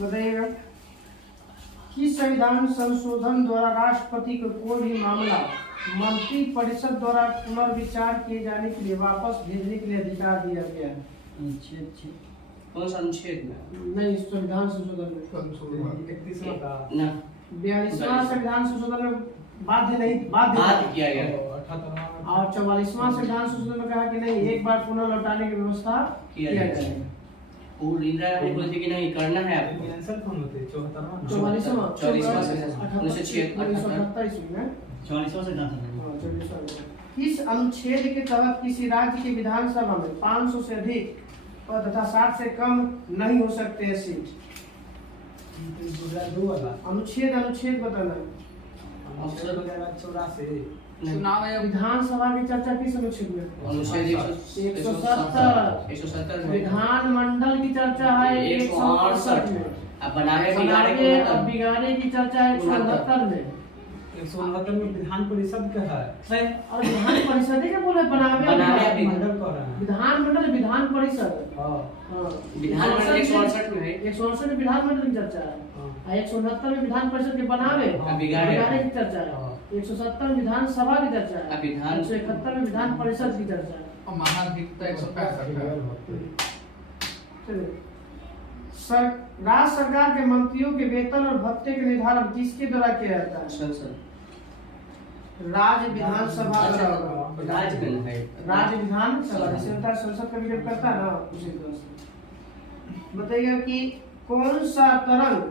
बताइएगा कि संविधान संशोधन द्वारा राष्ट्रपति को कोई भी मामला मंत्री परिषद द्वारा पुनर्विचार किए जाने के लिए वापस भेजने के लिए अधिकार दिया गया है। कौन सा अनुच्छेद में? नहीं, संविधान संशोधन में 42वां संविधान संशोधन में बाध्य नहीं, बाध्य किया गया। और 44वां संविधान संशोधन में कहा कि नहीं, एक बार पुनः लौटाने की व्यवस्था किया जाएगा। और इंदिरा गांधी बोलती कि नहीं करना है आपको। 44वां 44वां इस अनुच्छेद के तहत किसी राज्य की विधानसभा में 500 से अधिक और तथा 60 से कम नहीं हो सकते हैं सीट। अनुच्छेद बताना। चुनाव आयोग विधानसभा की चर्चा किस अनुच्छेद में? अनुच्छेद 170 विधानमंडल की चर्चा है 168 में। अब बनावे बिगाड़े की चर्चा है 169 में। 169 में विधान परिषद का है और विधान परिषद ही क्या बोले बनावे मंडल का है विधानमंडल विधान परिषद। विधानमंडल 168 में है। 168 में विधानमंडल की चर्चा है और 169 में विधान परिषद के बनावे बिगाड़े की चर्चा है। 170 में विधानसभा की चर्चा है। 171 में विधान परिषद की चर्चा है। और महाधिकता 165 है। राज्य सरकार के मंत्रियों के वेतन और भत्ते के निर्धारण किसके द्वारा किया जाता है? संसद। राज्य विधानसभा राज्य विधानसभा संसद का विरोध करता है ना, उसी तरह से। बताइएगा कि कौन सा तरंग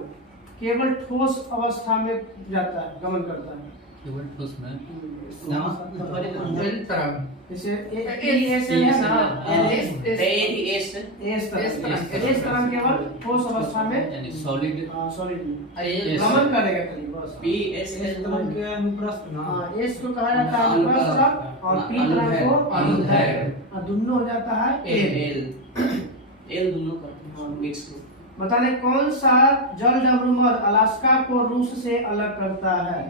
केवल ठोस अवस्था में जाता है, गमन करता है? केवल ठोस में एस तरंग केवल ठोस अवस्था में यानी सॉलिड गमन करेगा खाली बस। पी एस तरंग के अनुप्रस्थ ना एस को कहा जाता है अनुप्रस्थ और पी तरंग को अनुदैर्घ्य और दोनों हो जाता है एल दोनों का मिक्स। बताने कौन सा जल डमरूमर अलास्का को रूस से अलग करता है?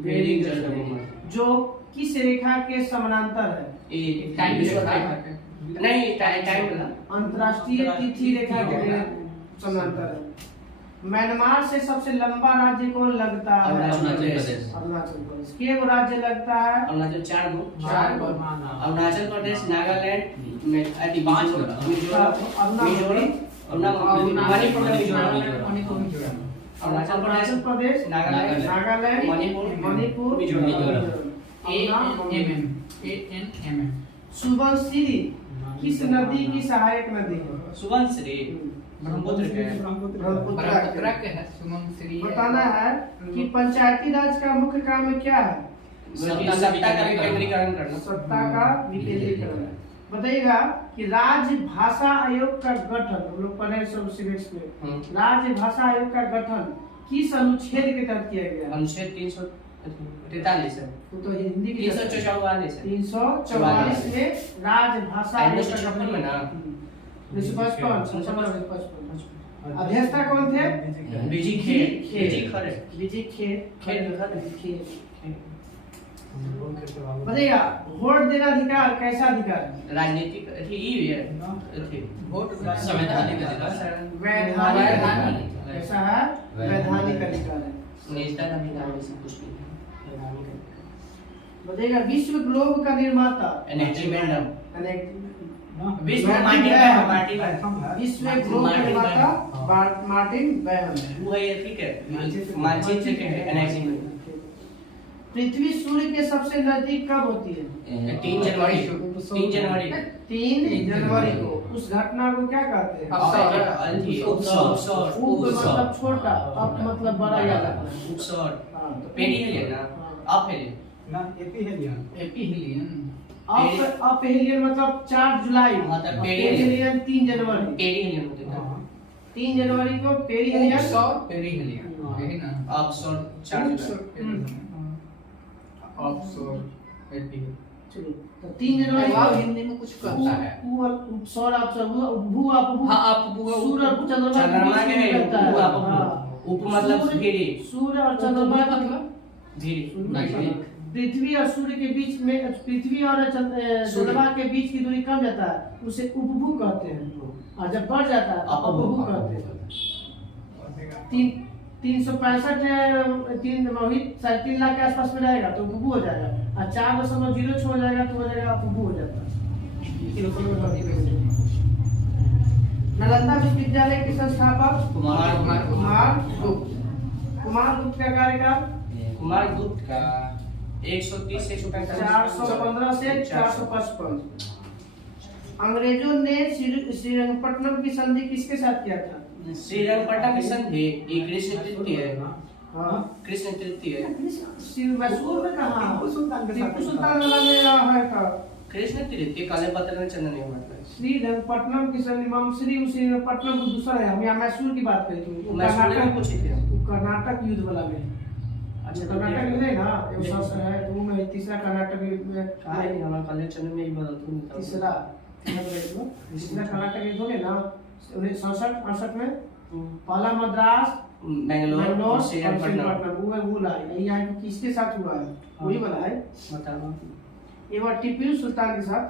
बेरिंग जल डमरूमर जो किस रेखा के समानांतर है? नहीं टाइम अंतरराष्ट्रीय तिथि रेखा के समानांतर है। म्यांमार से सबसे लंबा राज्य कौन लगता है? अरुणाचल प्रदेश। के वो राज्य लगता है? अरुणाचल 4 अरुणाचल प्रदेश, नागालैंड में 5 अरुणाचल प्रदेश, नागालैंड, मणिपुर, मिजोरम। सुबनसिरी किस नदी की सहायक नदी है? सुबनसिरी ब्रह्मपुत्र के है। सुमनसिरी बताना है कि पंचायती राज का मुख्य काम क्या है? सत्ता का विकेंद्रीकरण करना। सत्ता का विकेंद्रीकरण। बताइएगा कि राज्य भाषा आयोग का गठन, हम लोग पढ़े सब सिविक्स में, राज्य भाषा आयोग का गठन किस अनुच्छेद के तहत किया गया? अनुच्छेद 343 है। तो हिंदी की 344 है। 344 में राज्य भाषा आयोग का गठन में ना 55 अध्यक्षता कौन थे? बीजी खेर। बताइएगा वोट देना अधिकार कैसा अधिकार है? राजनीतिक वोट संवैधानिक अधिकार वैधानिक ऐसा है, वैधानिक अधिकार है। बताइएगा विश्व ग्लोब का निर्माता? विश्व ग्लोब का निर्माता मार्टिन बैहम। वो है ठीक है मानचित्र के है। पृथ्वी सूर्य के सबसे नजदीक कब होती है? 3 जनवरी 3 जनवरी को। उस घटना को क्या कहते हैं? उप मतलब छोटा, अप मतलब बड़ा या लगना। पेरिहेलियन ना आप है ना एपिहेलियन अपेरियन मतलब 4 जुलाई। पेरिहेलियन 3 जनवरी। पेरिहेलियन होते हैं 3 जनवरी को पेरिहेलियन और पेरिहेलियन यही ना। आप 4 जुलाई चलिए तो 3 जनवरी को हिंदी में कुछ कहता है। सौर भू सूर्य और चंद्रमा के उप मतलब सूर्य और चंद्रमा मतलब धीरे पृथ्वी और सूर्य के बीच में, पृथ्वी और चंद्रमा के बीच की दूरी कम जाता है उसे उपभू कहते हैं, और जब बढ़ जाता है अपभू कहते हैं। 365 3 लाख के आसपास में रहेगा तो उपभू हो जाएगा, और 4.06 हो जाएगा तो हो जाएगा अपभू हो जाता है। नालंदा विश्वविद्यालय के संस्थापक कुमार कुमार गुप्त का कार्यकाल कुमार गुप्त का 130 से 145 415 से 455। अंग्रेजों ने श्रीरंगपट्टनम की संधि किसके साथ किया था? श्रीरंगपट्टनम की संधि ये कृष्ण तृतीय है। हाँ, कृष्ण तृतीय मैसूर में कहा? टीपू सुल्तान के साथ। टीपू सुल्तान वाला में रहा है का कृष्ण तृतीय काले पत्थर में चंदन नहीं होता है। श्रीरंगपट्टनम की संधि इमाम श्रीरंगपट्टनम को दूसरा है, हम यहाँ मैसूर की बात करें तो मैसूर में पूछे थे कर्नाटक युद्ध वाला में। अच्छा कर्नाटक युद्ध है ना, वो शासन है तो वो तीसरा कर्नाटक युद्ध में कहा है हमारा काले चंदन में ही बदलता हूं तीसरा कर्नाटक युद्ध हो गया ना 1967-68 में। पहला मद्रास बेंगलोर बेंगलोर और और श्रीरंगपट्टनम श्रीरंगपट्टनम वो भूला है, यही है कि किसके साथ हुआ है वही वाला है। बताओ ये बार टीपू सुल्तान के साथ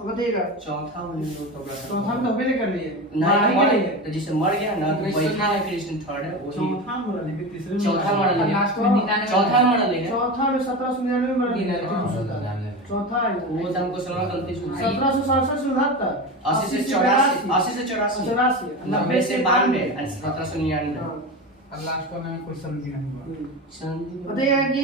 अब बताइएगा। चौथा वाले लोग तो चौथा में तो होबे नहीं कर लिए नहीं नहीं है। तो जिसे मर गया ना तो बैठा है कृष्ण थर्ड है वही चौथा मरा नहीं, तीसरे में चौथा मरा नहीं लास्ट में 99 चौथा मरा नहीं है। चौथा में 1799 में मर गया टीपू सुल्तान। चौथा है वो तो हमको सलाह गलती सुन 1767 से 69 80 से 84 80 से 84 84 90 से 92 और 1799 और लास्ट में कोई संधि नहीं हुआ। शांति बताइए कि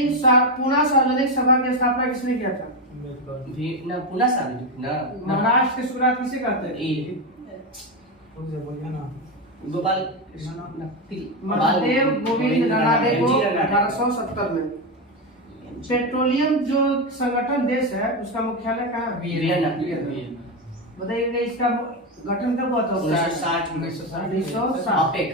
पुणे सार्वजनिक सभा की स्थापना किसने किया था? अम्बेडकर। भी ना पुणे सार्वजनिक ना महाराष्ट्र की शुरुआत किसे कहते हैं? ये रुक जा, बोलिए ना। गोपाल महादेव गोविंद रानडे को 1870 में। पेट्रोलियम जो संगठन देश है उसका मुख्यालय कहाँ है? वियना बताइए इसका गठन कब हुआ था? 1960 अपेक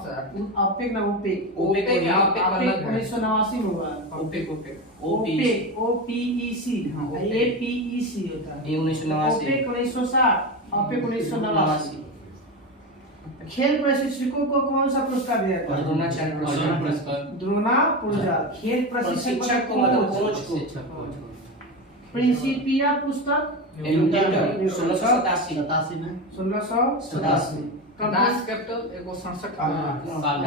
अपेक ना ओपेक ओपेक अपेक 1989 में हुआ है। ओपेक ओपेक OPEC हाँ, ओपेक। APEC होता है। ये 1989 ओपेक 1960 अपेक 1989। खेल प्रशिक्षकों को कौन सा पुरस्कार दिया था? द्रोणाचार्य द्रोणाचार्य खेल प्रशिक्षक को मतलब कोच को प्रिंसिपिया पुस्तक एल्यूटर 1687 में 1687 दास कैपिटल एगो 67 साल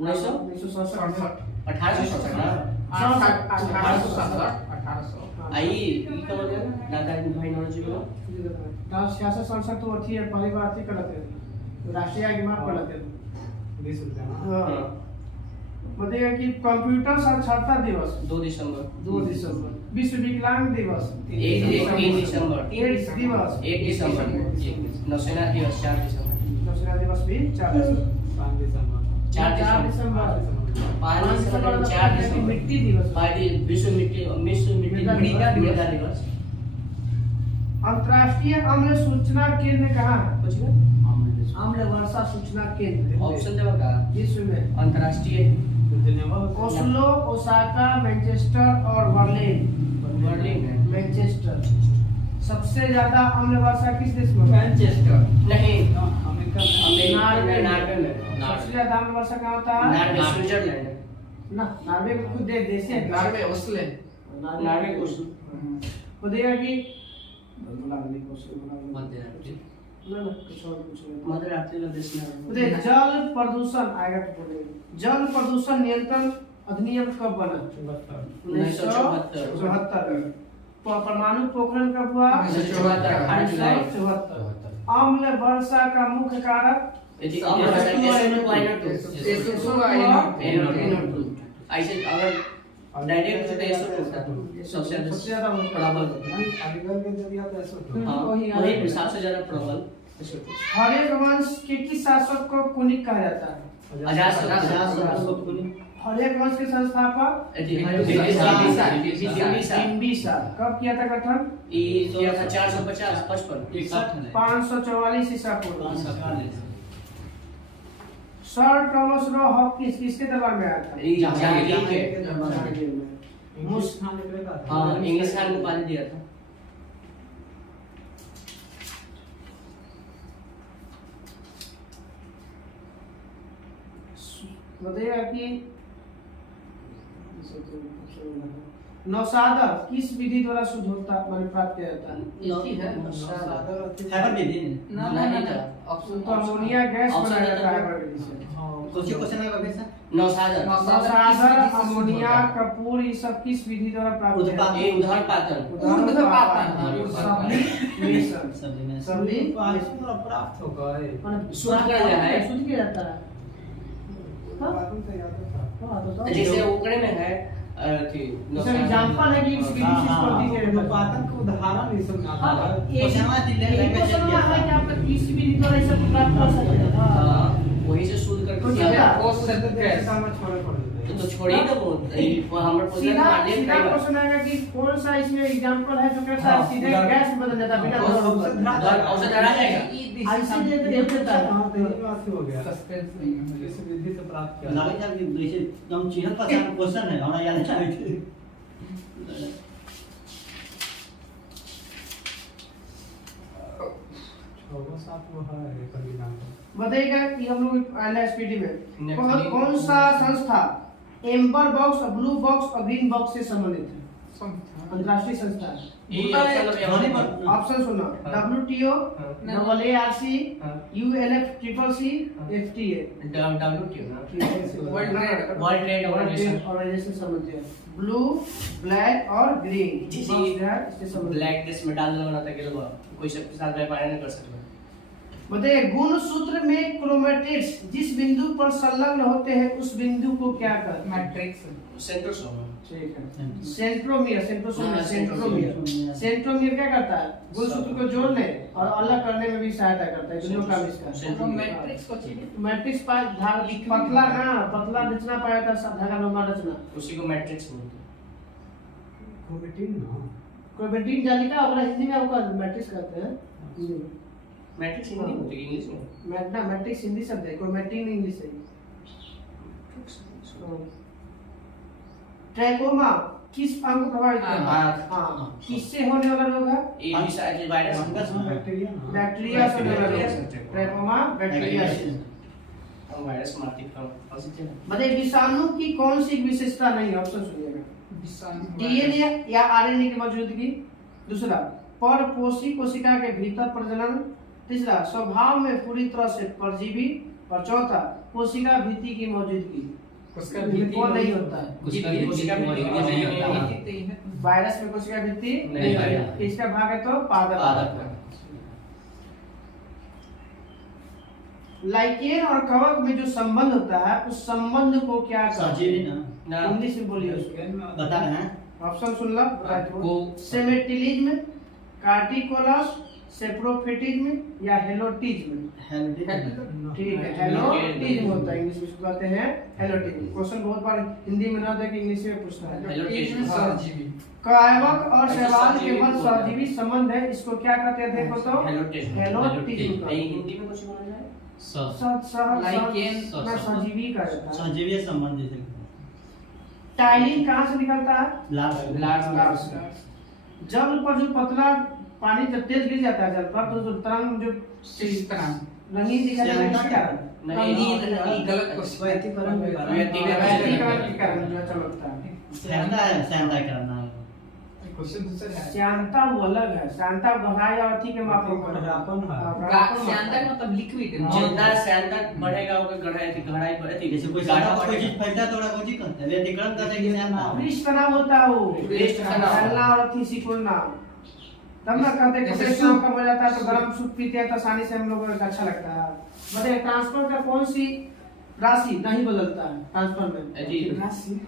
1967 1867 ना 1867 आई ई का मतलब दादाजी भाई नौरोजी को सियासत संसद तो अथी है पहली बार अथी करते हैं राष्ट्रीय आयोग करते हैं। 20 रुपया ना। हाँ बताइए कि कंप्यूटर साक्षरता दिवस 2 दिसंबर 2 दिसंबर। विश्व विकलांग दिवस 3 दिसंबर एड्स दिवस 1 दिसंबर नौसेना दिवस 4 दिसंबर नौसेना दिवस भी 4 दिसंबर 5 दिसंबर 4 दिसंबर 5 दिसंबर 4 दिसंबर मिट्टी दिवस विश्व मिट्टी मृदा दिवस। अंतर्राष्ट्रीय अम्ल सूचना केंद्र कहाँ है? कुछ ना अम्ल वर्षा सूचना केंद्र ऑप्शन देवा का विश्व में अंतर्राष्ट्रीय ओस्लो, ओसाका, मैनचेस्टर और बर्लिन। बर्लिन है मैनचेस्टर। सबसे ज्यादा अम्ल वर्षा किस देश में? मैनचेस्टर नहीं अमेरिका में। नार्वे में सबसे ज्यादा अम्ल वर्षा कहाँ होता है? नार्वे स्विट्जरलैंड ना नार्वे में खुद देश है। नार्वे ओस्ले नार्वे को वो देखा कि ना कुछ और पूछ मदर आर्थिक देश में रहे जल प्रदूषण आएगा तो बोलेंगे। जल प्रदूषण नियंत्रण अधिनियम कब बना? 1974। परमाणु पोखरण कब हुआ? 1974। अम्ल वर्षा का मुख्य कारक ऐसे अगर डायरेक्ट तो सबसे ज्यादा प्रबल अलीगढ़ के जरिया तो ऐसा होता है। हाँ वही सबसे ज्यादा प्रबल हरेक वंश के किस शासक को कुनिक कहा जाता है? हरेक वंश के संस्थापक बिंबिसार। कब किया था गठन? 450-55 544 ईसा पूर्व। सर टॉमस रो हॉकिंस किसके दरबार में आया था? जहांगीर के इंग्लिश खान निकले था। हाँ इंग्लिश खान को उपाधि दिया था। बताइएगा कि नौसादा किस विधि द्वारा शुद्ध होता माने प्राप्त किया जाता है? इसी है फाइबर दे दी ना ना ना ऑप्शन तो अमोनिया गैस ऑप्शन बनाया देता जाता है। है हाइबर विधि से। कुछ क्वेश्चन है बाबा सर नौसादा नौसादा, अमोनिया, कपूर ये सब किस विधि द्वारा प्राप्त किया जाता है? ये उदाहरण पातन सब्लिमेशन। सब में सब्लिमेशन प्राप्त हो गए माने शुद्ध कर दिया है। शुद्ध किया जाता है। हाँ? बातों से याद था हाँ, तो सब- जैसे ओकरे में है थी इसका एग्जांपल है कि इस विधि से उत्पत्ति के अनुपातन का उदाहरण नहीं समझ आता हाँ, है एक क्वेश्चन में दिल्ली एक लैंग्वेज क्वेश्चन दिया है था। कि आपका किसी विधि द्वारा ये सब प्राप्त कर सकते हैं। हाँ। वही से शुद्ध करके कुछ किया क्या? था। वो से गैस समझ छोड़े पड़ जाते तो छोड़िए तो वो हमर पोजीशन सीधा मारने सीधा का क्वेश्चन आएगा कि कौन सा इसमें एग्जांपल है जो कहता है हाँ, सीधे उदाहरण- गैस में बदल जाता है बिना और दबाव सबसे पर। ध्यान- औसत धरा जाएगा। ऐसे दे दे देता है। हाँ तो ये बात ही हो गया सस्पेंस नहीं है इस विधि से प्राप्त किया लगे था कि जैसे हम चिन्ह पर क्वेश्चन है हमरा याद नहीं थे होगा साथ वो है कभी नाम बताइएगा कि हम लोग एलएसपीडी में Next कौन सा संस्था एम्बर बॉक्स और ब्लू बॉक्स और ग्रीन बॉक्स से संबंधित है? अंतरराष्ट्रीय संस्था है। ये ऑप्शन अब यहाँ पर ऑप्शन सुनो हाँ। WTO, हाँ। AARC, हाँ। UNFCCC, हाँ। FTA। WTO ना world world trade organisation organisation संबंधित है। ब्लू, ब्लैक और ग्रीन जिसे बॉक्स जो है इससे संबंधित है। ब्लैक देश में डाल देना था कि लोग कोई सबके साथ व्यापार नहीं कर सकते बताइए गुण सूत्र में क्रोमेटिड्स जिस बिंदु पर संलग्न होते हैं उस बिंदु को क्या कहते हैं? मैट्रिक्स सेंट्रोसोम ठीक है। सेंट्रोमियर, सेंट्रोसोम, हाँ, सेंट्रोमियर। सेंट्रोमियर। सेंट्रोमियर क्या करता है? गुण सूत्र को जोड़ने और अलग करने में भी सहायता करता है। दोनों काम इसका। सेंट्रोमियर। मैट्रिक्स को चाहिए मैट्रिक्स पर धागा पतला ना पतला रचना पाया था धागा लंबा रचना। उसी को मैट्रिक्स बोलते हैं क्रोमेटिन ना क्रोमेटिन जालिका और हिंदी में आपका मैट्रिक्स कहते हैं। हिंदी में। मैट्रिक्स हिंदी होती है इंग्लिश में मैट्रिक्स हिंदी शब्द है, क्रोमेटिन इंग्लिश है। ट्रैकोमा किस अंग को प्रभावित करता है? हाँ। हाँ, किससे होने वाला रोग है? ये डिसाइड वायरस फंगस में बैक्टीरिया ना बैक्टीरिया से होने वाला रोग बैक्टीरिया है। से। ट्रैकोमा बैक्टीरिया से। हम वायरस मारती कम फंसी चला बताइए विषाणु की कौन सी विशेषता नहीं है? ऑप्शन सुनिएगा। डीएनए या आरएनए की मौजूदगी। दूसरा, परपोषी कोशिका के भीतर प्रजनन। तीसरा, स्वभाव में पूरी तरह से परजीवी। और चौथा, कोशिका भित्ति की मौजूदगी। उसका वो नहीं होता है। कोशिका में नहीं होता है। वायरस में कोशिका भित्ति नहीं होती है। होता। इसका भाग है तो पादप। पादप लाइकेन और कवक में जो संबंध होता है उस संबंध को क्या कहते सजीवी हैं? ना ना इंग्लिश में बोलिए उसको। बता रहे हैं ऑप्शन सुन लो को सेमेटिलिज्म, कार्टिकोलस, सेप्रोफिटिज्म या हेलोटिज्म। हेल्दी ठीक है, हेलोटिज्म होता है इंग्लिश में इसको कहते हैं हेलोटिज्म। क्वेश्चन बहुत बार हिंदी में ना दे के इंग्लिश में पूछता है। हेलोटिज्म कवक और अच्छा, शैवाल के सजीवी मध्य बोलते हैं। सहजीवी संबंध है, इसको क्या कहते हैं? देखो तो हेलोटिज्म हेलोटिज्म का हिंदी में कुछ बोला जाए लाइकेन, सहजीवी का रहता है। सजीवी संबंध जैसे टाइलिन कहाँ से निकलता है? लार्ज जल पर जो पतला पानी जब तेज गिर जाता है जल पर तो जो तरंग जो इस तरह रंगीन दिखाई देता है क्या? नहीं, गलत क्वेश्चन व्यक्तिकरण व्यक्तिकरण के कारण जो चमकता है। सैंता करना क्वेश्चन दूसरा है श्यानता वो अलग है। श्यानता गहराई और अथी के माप में गहरापन है। श्यानता का मतलब लिक्विड है जितना श्यानता बढ़ेगा उनका गहराई बढ़ती जैसे कोई सारा कोई चीज फैलता है तो कोई चीज करता है व्यक्तिकरण करता है कि सैंता पृष्ठ तनाव होता है वो। पृष्ठ तनाव। फैलना और अथी सिकुड़ना। तब ना कहते हैं जैसे कपड़े सूप। कम हो जाता है तो गर्म सूप पीते हैं तो आसानी से हम लोगों को अच्छा लगता है। बताइए ट्रांसफर का कौन सी राशि नहीं बदलता है ट्रांसफर में? जी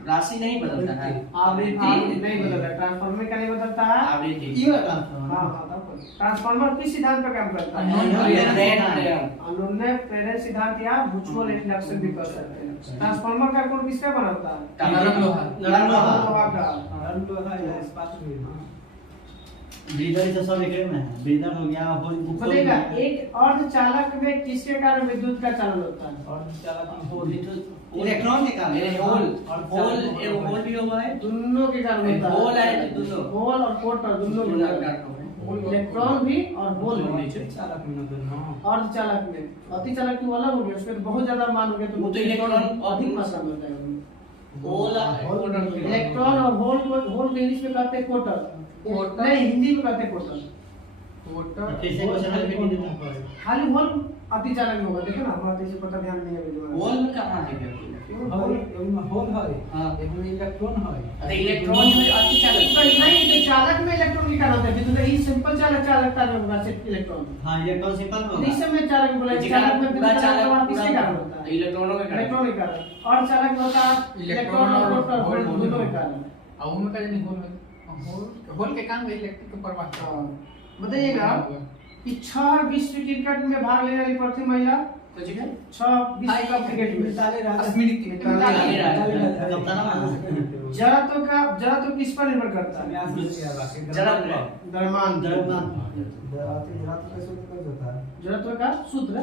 राशि नहीं बदलता है आवृत्ति नहीं बदलता है। ट्रांसफॉर्मर में क्या नहीं बदलता है? आवृत्ति ये हाँ ट्रांसफॉर्मर किस सिद्धांत पर काम करता है? अनुन्नय प्रेरण सिद्धांत या म्यूचुअल इंडक्शन भी कर सकते हैं। ट्रांसफॉर्मर का कोड किसका बना होता है? नरम लोहा नरम लोहा। लोहा का। नरम लोहा या इस्पात भी ना ब्रीदर से सब एक में है ब्रीदर हो गया होल बोलेगा एक अर्धचालक में किसके कारण विद्युत का चालन होता है? और चालक होल इलेक्ट्रॉन के कारण होल भी हुआ है दोनों के कारण होता है। होल है तो दोनों होल और प्रोटॉन दोनों के कारण। इलेक्ट्रॉन भी और होल भी। चालक में दोनों अर्धचालक में अतिचालक की अलग हो गया उसमें तो बहुत ज्यादा मान हो गया तो वो तो इलेक्ट्रॉन अधिक मात्रा में होता है। इलेक्ट्रॉन और होल को इंग्लिश में कहते हैं क्वार्टर, क्वार्टर? नहीं हिंदी में कहते हैं क्वार्टर। क्वार्टर कैसे क्वेश्चन है बेटी देता है खाली होल अति चालक में होगा, देखो ना हमारा से पता ध्यान नहीं है बिल्कुल। वॉल में कहाँ है क्या? होल एगो होल है हाँ। एगो इलेक्ट्रॉन है अरे इलेक्ट्रॉन में अति चालक तो नहीं तो चालक में इलेक्ट्रॉन की क्या होता है, बिल्कुल ये सिंपल चालक चालकता में होगा सिर्फ इलेक्ट्रॉन। हाँ इलेक्ट्रॉन सिंपल में होगा। इस समय चालक बोला चालक में पूरा चालक किसके कारण होता है? इलेक्ट्रॉनों के कारण। इलेक्ट्रॉन के कारण। और चालक में होता है इलेक्ट्रॉन और प्रोटॉन दोनों के कारण। और उनमें का नहीं होल के काम है इलेक्ट्रिक के प्रवाह। बताइएगा कि 6 विश्व क्रिकेट में भाग लेने वाली प्रथम महिला, कुछ है? 6 विश्व कप क्रिकेट में स्मृति जड़त्व किस पर निर्भर करता है? द्रव्यमान। जड़त्व का सूत्र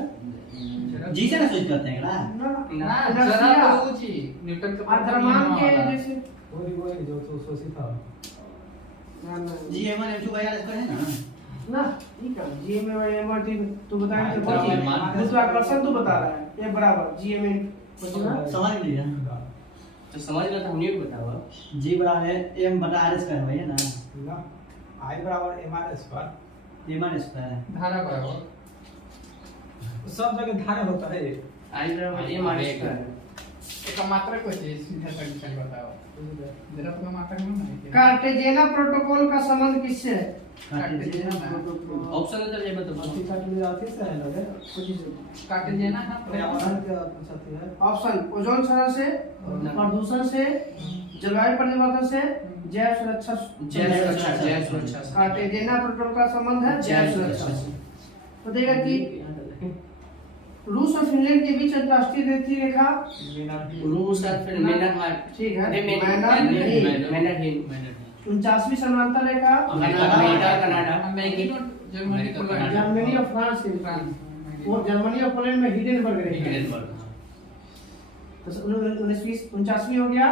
जी से ना सोच करते हैं ना। ना ना, जरा तो जी न्यूटन का और द्रव्यमान के जैसे जी एमन एम2 का याद है ना। ना ठीक है जी में एमआरटी तू बताएं तो द्रव्यमान। गुरुत्वाकर्षण तू बता रहा है ये बराबर जी में कुछ ना समझ लीजिए तो समझ लो तो हमने भी बताओ। जी बराबर एम बटा आर स्क्वायर है ना। I बराबर mr square M R square धारा बराबर सब जगह धारा होता है। आई बराबर एम आर स्क्वायर। एक मात्रा को चीज सीधा कंडीशन बताओ जरा तो मात्रा में नहीं कार्टेशियन प्रोटोकॉल का संबंध किससे है? कार्टेशियन प्रोटोकॉल ऑप्शन तो जब बताओ। काटे देना है पर्यावरण के पूछती है। ऑप्शन ओजोन क्षरण से, प्रदूषण से, जलवायु परिवर्तन से, जैव सुरक्षा। जैव सुरक्षा से। कार्टेशियन प्रोटोकॉल का संबंध है जैव सुरक्षा से। तो देखा कि रूस और फिनलैंड के बीच अंतरराष्ट्रीय रेखी रेखा रूस और फिर मेनर ठीक है मेनर 49वीं समांतर रेखा कनाडा अमेरिकी जर्मनी पोलैंड जर्मनी और फ्रांस के फ्रांस और जर्मनी और पोलैंड में हिडेनबर्ग रेखा। तो 49वीं हो गया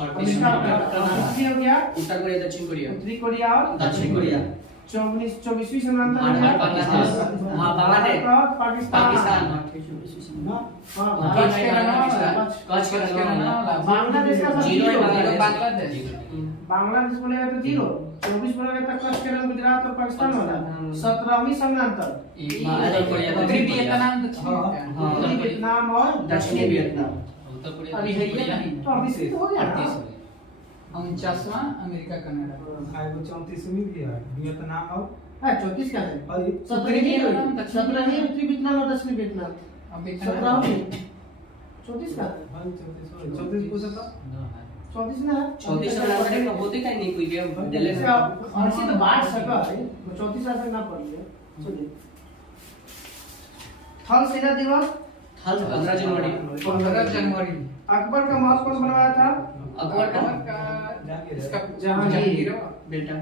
और अमेरिका हो गया उत्तर कोरिया दक्षिण कोरिया उत्तरी कोरिया और दक्षिण कोरिया 24वीं समांतर और पाकिस्तान। हाँ बांग्लादेश और पाकिस्तान। हाँ कच्छ के रंगवा बांग्लादेश का सब जीरो है जीरो। बांग्लादेश बांग्लादेश बोलेगा तो जीरो, 24 बोलेगा तो कच्छ के रंग गुजरात और पाकिस्तान वाला। 17वीं समांतर वियतनाम दक्षिण उत्तरी वियतनाम और दक्षिणी वियतनाम। अभी है ये नहीं तो 38 हो गया ना। 49वां अमेरिका कनाडा आएगो 34वीं भी है वियतनाम और 34 क्या है? और 17वीं उत्तरी वियतनाम और दक्षिणी वियतनाम। अभी 17वीं 34 का है? 34 पूछा था 34 ना है? 34 समांतर का होते का नहीं कोई गेम दिल्ली से ऐसे तो बाढ़ सका है 34 ऐसे ना पड़ लिया। चलिए थल सेना दिवस थल 15 जनवरी 15 जनवरी अकबर का महल कौन बनवाया था? अकबर का इसका जहांगीर। बेटा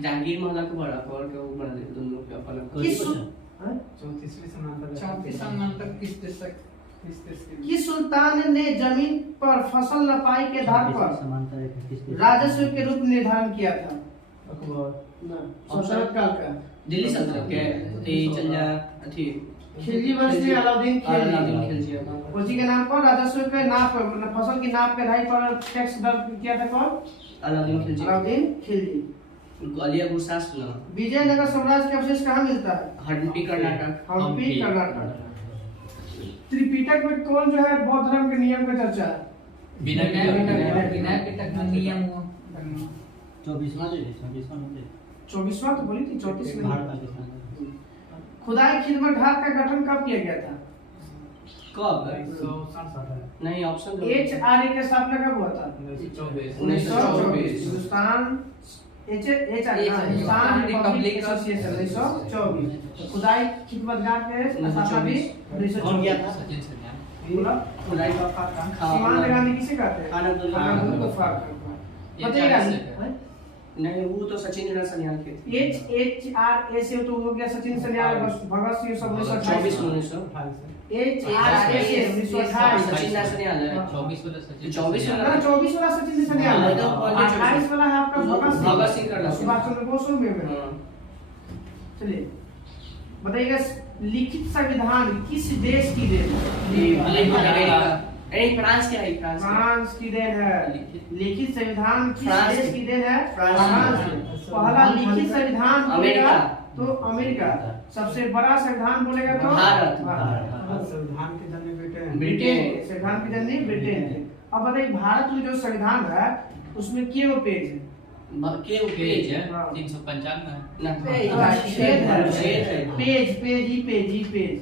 जहांगीर महल अकबर अकबर के वो बना दे दोनों के अपना किस 34वीं समांतर 34 समांतर किस देश के किस सुल्तान ने जमीन पर फसल नपाई के आधार पर समांतर रेखा किसके राजस्व के रूप निर्धारण किया था? अकबर ना सल्तनत काल का दिल्ली सल्तनत के ते चल जा अथी खिलजी वंश ने अलाउद्दीन अलाउद्दीन खिलजी खिलजी उसी के नाम पर राजस्व के नाप मतलब फसल की नाप के आधार पर टैक्स दर किया था कौन? अलाउद्दीन खिलजी अलाउद्दीन खिलजी। अलियापुर शासन विजयनगर साम्राज्य के अवशेष कहाँ मिलता है? हम्पी कर्नाटक हम्पी कर्नाटक। त्रिपिटक में कौन जो है बौद्ध धर्म के नियम का चर्चा है? बिना पिटक नियम 24वां दे 24वां दे 24वां तो बोली थी 34 में। भारत पाकिस्तान खुदाई खिदमत घाट का गठन कब किया गया था? कब 167 है नहीं ऑप्शन दो HRA की स्थापना कब हुआ था? 1924 हिंदुस्तान हिंदुस्तान रिपब्लिक एसोसिएशन 1924। खुदाई खिदमत घाट के स्थापना भी 1924 कौन किया था? बोला खुदाई सीमांत गांधी किसे कहते हैं? खान अब्दुल गफ्फार। ये बताइएगा क्या नहीं वो तो सचिन तेंदुलकर सन्याल के HRA से तो हो गया सचिन सन्याल भगत सिंह सब 24 1928 HRA से 1928 सचिन सन्याल है 24 ना 24 वाला सचिन सन्याल है, 28 वाला है आपका भगत सिंह का सुभाष चंद्र बोस हो गए। चलिए बताइएगा लिखित संविधान किस देश की देन है? नहीं, फ्रांस क्या है? फ्रांस क्या? फ्रांस की देन है। लिखित संविधान किस फ्रांस देश की। की देन है? France France. पहला लिखित संविधान बोलेगा अमेरिका। तो अमेरिका। सबसे बड़ा संविधान बोलेगा तो भारत। संविधान के जननी ब्रिटेन। ब्रिटेन। संविधान की जननी ब्रिटेन थे। अब बताइए भारत में जो संविधान है उसमें कितने पेज है? के पेज है? 395 ना, छेद है। छेद है। Page 251 page.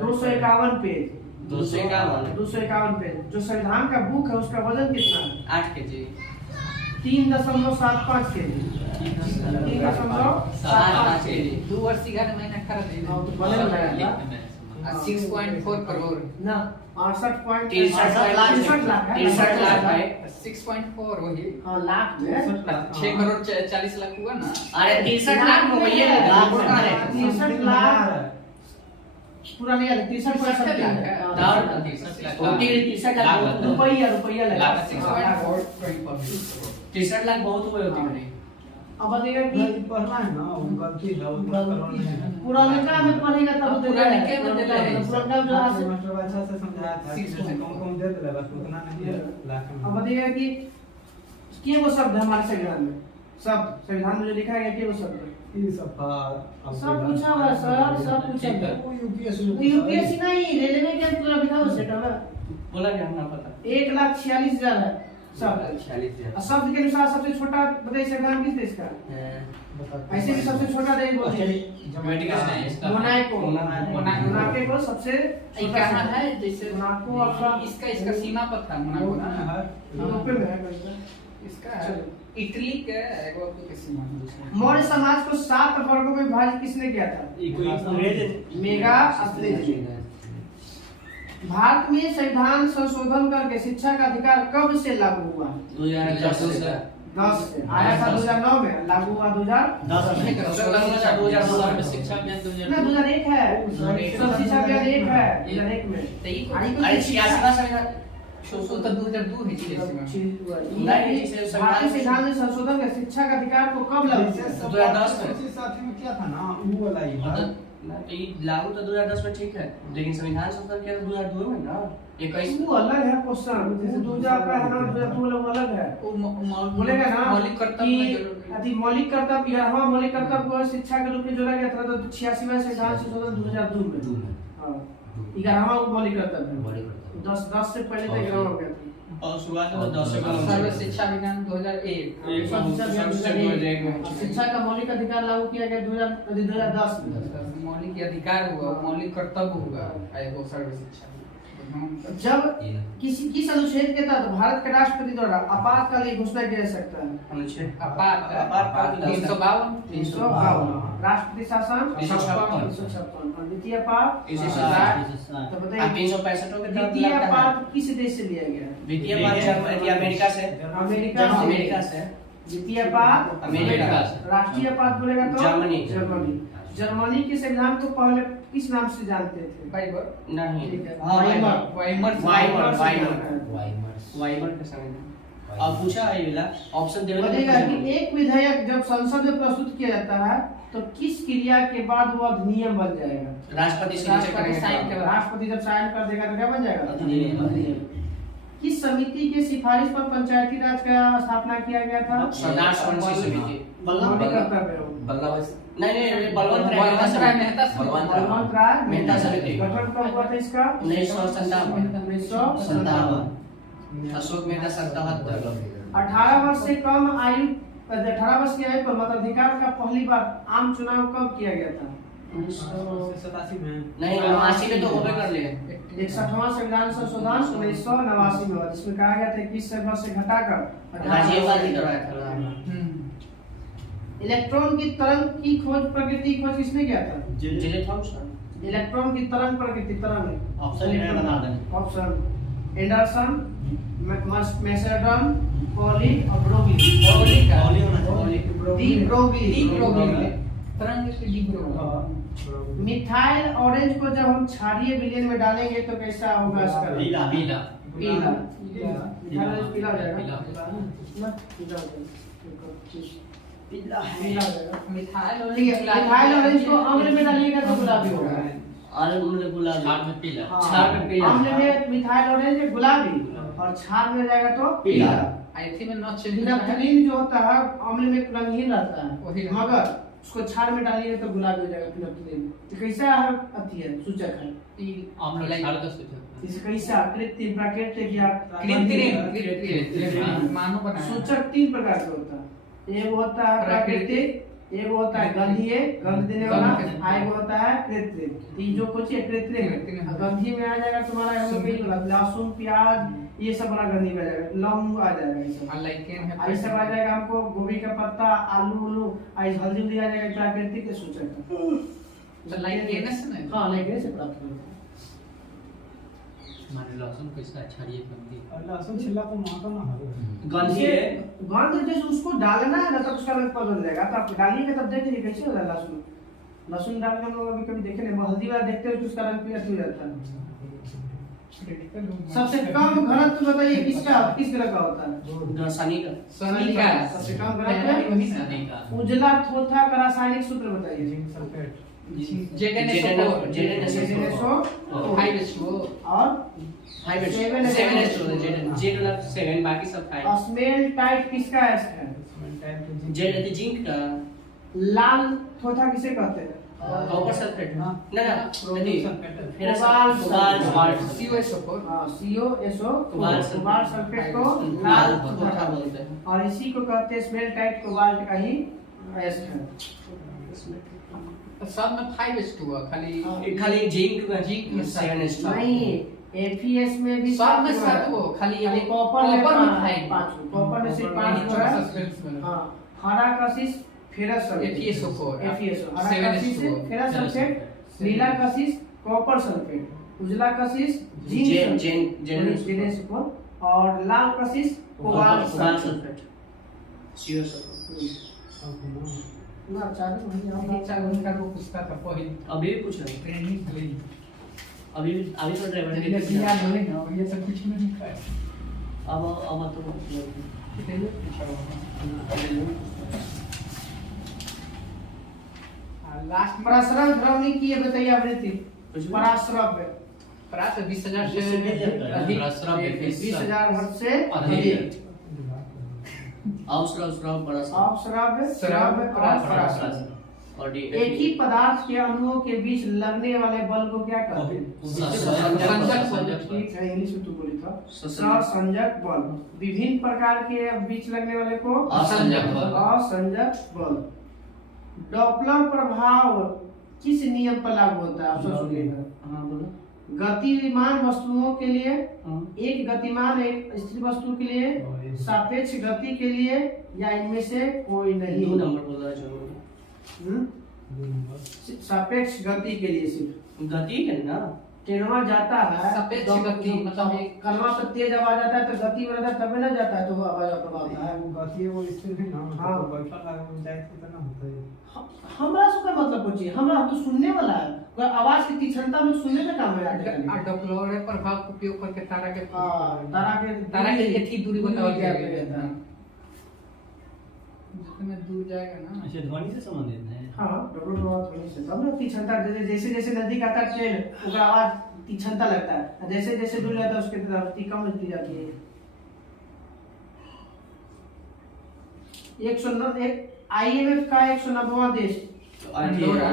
251 पेज। जो संविधान का बुक है उसका वजन कितना है? 8 kg। 3.75 केजी। 3.75 kg। 2 वर्ष 11 महीना खरा दे हाँ, तो बने बनाया था। 6.4 करोड़ ना 68 63 लाख 63 लाख है। 6.4 वही हाँ, लाख में 6 करोड़ 40 लाख हुआ ना। अरे 63 लाख में भैया लाख में। 63 लाख पूरा नहीं है। 63 लाख है। और 63 लाख रुपया लगा। लाख 6.4 63 लाख बहुत हुए होते हैं। अब बताइएगा कि नहीं, पढ़ना है ना, वो गलती है, वो करना नहीं है। पुरानिका में पढ़ेगा तब तो पुरानिका में देला है। पुरानिका में जो आज है मास्टर अच्छा से समझाया था कि जैसे कम दे दे बस उतना नहीं है लाख में। अब बताइएगा कि वो शब्द है हमारे संविधान में। सब संविधान में जो लिखा गया कि वो शब्द है। ये सब सब पूछा हुआ है सर, सब पूछा हुआ है। वो यूपीएससी यूपीएससी नहीं, रेलवे के पूरा लिखा हुआ सेट है। बोला क्या हमने पता? 1,46,000 है सब। 46 और शब्द के अनुसार सबसे छोटा बताइए संविधान किस देश का? ऐसे भी सबसे छोटा देश बोलते हैं मोनाको। मोनाको को सबसे ये कहाँ है? जैसे मोनाको आपका इसका सीमा पता है मोनाको ना। यूरोप में है कहीं इसका इटली का एक वक्त की सीमा है दूसरा। मौर्य समाज को 7 वर्गों में विभाजित किसने किया था? मेगा अस्त्रेज। भारत में संविधान संशोधन करके शिक्षा का अधिकार कब से लागू हुआ? 2010 से। 10 से आया था 2009 में, लागू हुआ 2010 2010 शिक्षा अभियान 2000 ना 2001 है। सब शिक्षा अभियान 1 है 2001 में। अरे 86 का संविधान तो 2002 है इसलिए सीमा। भारतीय संविधान में संशोधन का शिक्षा का अधिकार को कब लागू किया? 2010 में। उसी साथी में क्या था ना, वो वाला ही है। लागू तो 2010 में ठीक है, लेकिन संविधान संशोधन किया 2002 में ना। 21 वो अलग है क्वेश्चन। जैसे 2000 का है ना 2002 लोग अलग है। बोलेगा ना मौलिक कर्तव्य में जरूर अति मौलिक कर्तव्य यहाँ मौलिक कर्तव्य को शिक्षा के रूप में जोड़ा गया था तो 86वां संविधान संशोधन 2002 में। हाँ 11वां मौलिक कर्तव्य है। 10 से पहले तो 11वां हो गया था। और शुरुआत में 10 से सर्व शिक्षा अभियान 2001। शिक्षा का मौलिक अधिकार लागू किया गया 2010 में। मौलिक अधिकार हुआ, मौलिक कर्तव्य हुआ, वो सर्व शिक्षा। जब किस अनुच्छेद के तहत भारत के राष्ट्रपति द्वारा आपातकालीन घोषणा किया जा सकता है? आपातकाल 352 राष्ट्रपति शासन 356 और द्वितीय पाठ 360 तो बताइए 365 के तहत द्वितीय लगता है। पाठ किस देश से लिया गया? द्वितीय पाठ अमेरिका से। अमेरिका से। द्वितीय पाठ अमेरिका से। राष्ट्रीय पाठ बोलेगा तो जर्मनी। जर्मनी के संविधान को पहले किस नाम से जानते थे? बाइबर नहीं। ठीक है। हाँ, वाइमर वाइमर का संविधान। अब पूछा है ये वाला ऑप्शन दे बताइएगा कि एक विधेयक जब संसद में प्रस्तुत किया जाता है तो किस क्रिया के बाद वो अधिनियम बन जाएगा? राष्ट्रपति सिग्नेचर करेंगे साइन के बाद। राष्ट्रपति जब साइन कर देगा तो क्या बन जाएगा? अधिनियम। किस समिति के सिफारिश पर पंचायती राज का स्थापना किया गया था? सरदार स्मृति समिति। मौलिक कर्तव्य हो। नहीं बलवंत राय बलवंत राय मेहता समिति। गठन कब हुआ था इसका? 1957। अशोक मेहता 77। 18 वर्ष से कम आयु 18 वर्ष की आयु पर मताधिकार का पहली बार आम चुनाव कब किया गया था? 87 में। नहीं 89 में तो होबे कर लिए। 61वां संविधान संशोधन 1989 में हुआ जिसमें कहा गया था 21 वर्ष से घटाकर राजीव गांधी करवाया था। इलेक्ट्रॉन की तरंग की खोज प्रकृति की खोज किसने किया था? J Thomson. इलेक्ट्रॉन की तरंग प्रकृति तरंग ऑप्शन लेना बता दें। ऑप्शन एंडरसन, मैसेडन, पॉली और ब्रोगली। ब्रोगली का ओली होना चाहिए। De Broglie. डी ब्रोगली तरंग से डी ब्रोगली। मिथाइल ऑरेंज को जब हम क्षारीय विलयन में डालेंगे तो कैसा होगा इसका? पीला। पीला। मिथाइल ऑरेंज पीला हो जाएगा। ना पीला हो जाएगा। पीला हो जाएगा। मिथाइल ठीक है, मिथाइल ऑरेंज को अम्ल में डालिएगा तो गुलाबी होगा। और मतलब गुलाबी छाल में पीला। हाँ। छाल में पीला। आमले में मिथाइल ऑरेंज गुलाबी और छाल में जाएगा तो पीला। आई थी में नॉट चेंज फिनोप्थलीन जो होता है आमले में रंगीन रहता वही है, रहता है। मगर उसको छाल में डालिएगा तो गुलाबी हो जाएगा फिनोप्थलीन। तो कैसा है अति है सूचक है, आमला छाल का सूचक। इसे कैसा कृत्रिम प्राकृतिक या कृत्रिम मानव बनाया। सूचक 3 प्रकार के होता है। एक होता है प्राकृतिक, एक होता है गंधीय गंध देने वाला, एक होता है कृत्रिम। ये जो कुछ है कृत्रिम, गंधी में आ जाएगा तुम्हारा लहसुन प्याज ये सब बड़ा गंधी में आ जाएगा, लौंग आ जाएगा ये सब, ये सब आ जाएगा हमको गोभी का पत्ता आलू उलू हल्दी उल्दी आ जाएगा प्राकृतिक के सूचक है। हाँ लाइकेन से प्राप्त होता है। हमारे लहसुन कैसा अच्छा ये बनती है। लहसुन छिला तो महका ना हो। गंधी है। गंध जैसे उसको डालना है ना तब उसका रंग बदल जाएगा, तो आप डालिएगा तब देखिए कैसे होगा लहसुन। लहसुन डालने हम लोग अभी कभी देखे नहीं, हल्दी वाला देखते हैं तो उसका रंग पीला हो जाता है। सबसे कम घनत्व बताइए किसका, किस तरह का होता है? सनी का। सनी का सबसे कम घनत्व। उजला थोथा का रासायनिक सूत्र बताइए। Zinc sulphate. ZnSO और 7 बाकी सब 5। स्मेल टाइट किसका है? जिंक का। लाल थोथा किसे कहते हैं? Copper sulphate. ना COSO कोबाल्ट सल्फेट को लाल थोथा बोलते हैं, और इसी को कहते हैं स्मेल टाइट कोबाल्ट का ही एस है। सब में 5s2 खाली जिंक में 7s2 नहीं, FeS में भी सब में 7 हो, खाली ये कॉपर में 5 कॉपर में सिर्फ 5 है। हां, हरा कशिश फेरस सल्फेट FeSO4 हरा कशिश फेरस सल्फेट, नीला कशिश कॉपर सल्फेट, उजला कशिश जिंक और लाल कशिश कोबाल्ट सल्फेट। ना चालू नहीं नहीं चालू उनका वो पूछता था पहले। अभी भी पूछ रहे ट्रेनिंग ले अभी तो ड्राइवर ये दिया बोले ना ये सब कुछ नहीं है। अब तो कितने पूछा लास्ट पराश्रय ध्रुवनी की ये बताइए आवृत्ति। पराश्रय प्राप्त 20,000 से अधिक 20,000 हर्ट्ज से अधिक। अवश्रव श्रव्य पराश्रय। और एक ही पदार्थ के अणुओं के बीच लगने वाले बल को क्या कहते हैं? संजक। ठीक है, इंग्लिश में तू बोली था संजक बल। विभिन्न प्रकार के बीच लगने वाले को असंजक बल। डॉपलर प्रभाव किस नियम पर लागू होता है? आप सब सुनिएगा। हाँ बोलो। गतिमान वस्तुओं के लिए एक गतिमान एक स्थिर वस्तु के लिए सापेक्ष गति के लिए या इनमें से कोई नहीं। 2 नंबर बोल रहा है। सापेक्ष गति के लिए सिर्फ गति है ना, ट्रेनवा जाता है सापेक्ष गति मतलब एक कलमा से तेज आवाज आता है तो गति बढ़ता है तब ना जाता है तो आवाज प्रभाव है। वो गति वो स्थिर है ना, हाँ। बैठा लगा जाए तो ना होता है। हमरा से का मतलब कुछ हमरा तो सुनने वाला है, कोई आवाज की तीक्ष्णता में सुनने का काम है। डॉपलर प्रभाव का उपयोग करके तारा के कितनी दूरी बताओ क्या है, जितने दूर जाएगा ना। अच्छा ध्वनि से संबंधित है। हां डॉपलर प्रभाव ध्वनि से तब ना तीक्ष्णता जैसे जैसे नजदीक आता है ट्रेन उसका आवाज तीक्ष्णता लगता है, जैसे जैसे दूर जाता है उसकी तीव्रता कम होती जाती है। 109 IMF का 190वां देश अंडोरा।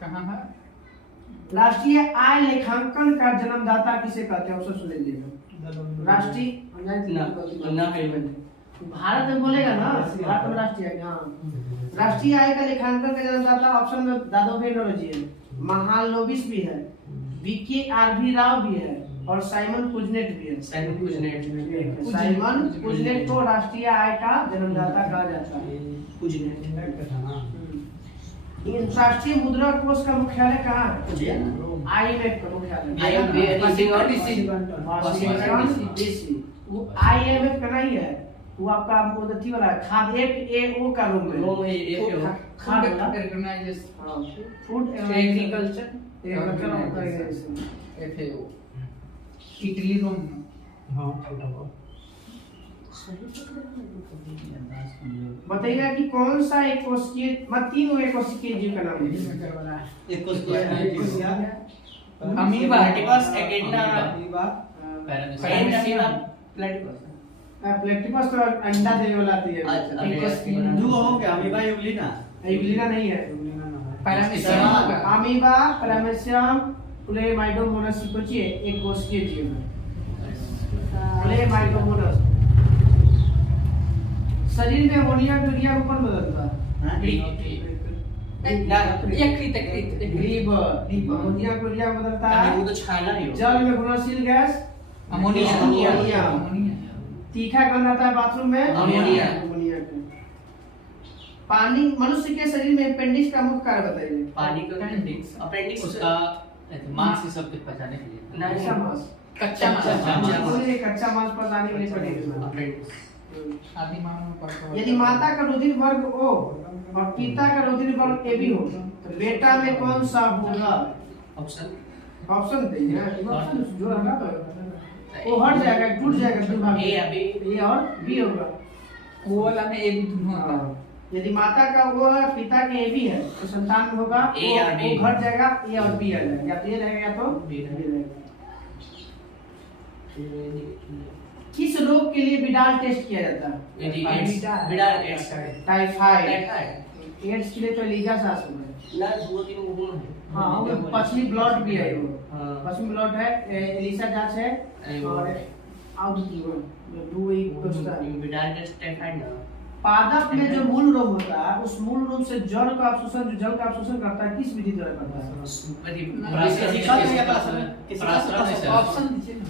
कहाँ है? राष्ट्रीय आय लेखांकन का जन्मदाता किसे कहते हैं? ऑप्शन सुन लीजिएगा। राष्ट्रीय ना है भारत में बोलेगा ना, भारत में राष्ट्रीय आय। हाँ, राष्ट्रीय आय का लेखांकन का जन्मदाता ऑप्शन में दादोबे नौरोजी है, महालनोबिस भी है, BKRV राव भी है और साइमन कुजनेट भी है। साइमन कुजनेट को राष्ट्रीय आय का जन्मदाता कहा जाता है। राष्ट्रीय मुद्रा कोष का मुख्यालय कहाँ है? IMF का मुख्यालय वो IMF का नहीं है, वो आपका मोदी वाला खाद FAO का रूम है। खाद food agriculture organisation FAO Italy Rome. हाँ छोटा वो बताइएगा कि कौन सा एक कोशिकीय मतलब तीनों एक कोशिकीय जीव का नाम है। एक कोशिका अमीबा, प्लेटिपस, एकेडना, पैरामीशियम, प्लेटिपस तो अंडा देने वाला आती है। अच्छा, दो हो गया अमीबा यूग्लिना यूग्लिना नहीं है। पैरामीशियम होगा। अमीबा, पैरामीशियम, प्लेमाइडोमोनास सोचिए एक कोशिकीय जीव है। प्लेमाइडोमोनास शरीर में अमोनिया को यूरिया में कौन बदलता है? यकृत लीवर अमोनिया को यूरिया में बदलता है। वो तो छाना ही हो। जल में घुलनशील गैस अमोनिया। तीखा गंध आता है बाथरूम में अमोनिया। अमोनिया का। पानी मनुष्य के शरीर में अपेंडिक्स का मुख्य कार्य बताइए। पानी का अपेंडिक्स उसका मांस सब कुछ पचाने के लिए कच्चा मांस कच्चा मांस। कच्चा मांस पचाने के लिए पड़ेगा। अपेंडिक्स आदि मानव में पड़ता है। यदि माता का रुधिर वर्ग O और पिता का रुधिर वर्ग AB हो तो बेटा में कौन सा होगा? ऑप्शन ऑप्शन दीजिए ऑप्शन जो होगा वो हट जाएगा टूट जाएगा दो भाग ए या बी? ए और बी होगा। वो वाला में ए भी दोनों आता है। यदि माता का वो है पिता के AB है तो संतान में होगा A या D? वो घट जाएगा ए और बी आ जाएगा या तो ए रहेगा या तो B रहेगा। किस रोग के लिए विडाल टेस्ट किया जाता है? यदि AIDS Widal AIDS typhoid. Typhoid AIDS के लिए तो लीगा सास है। ना दो तीन गुण है। हाँ वो पश्चिमी ब्लड भी है वो। हाँ। पश्चिमी ब्लड है एलिसा जांच है और आउट जीवन दो ही कोस्टा है। विडाल टेस्ट टाइफाइड ना। पादप में जो मूल रोग होता है उस मूल रोग से जल का अवशोषण जो जल का अवशोषण करता है किस विधि द्वारा करता है? ऑप्शन दीजिए ना।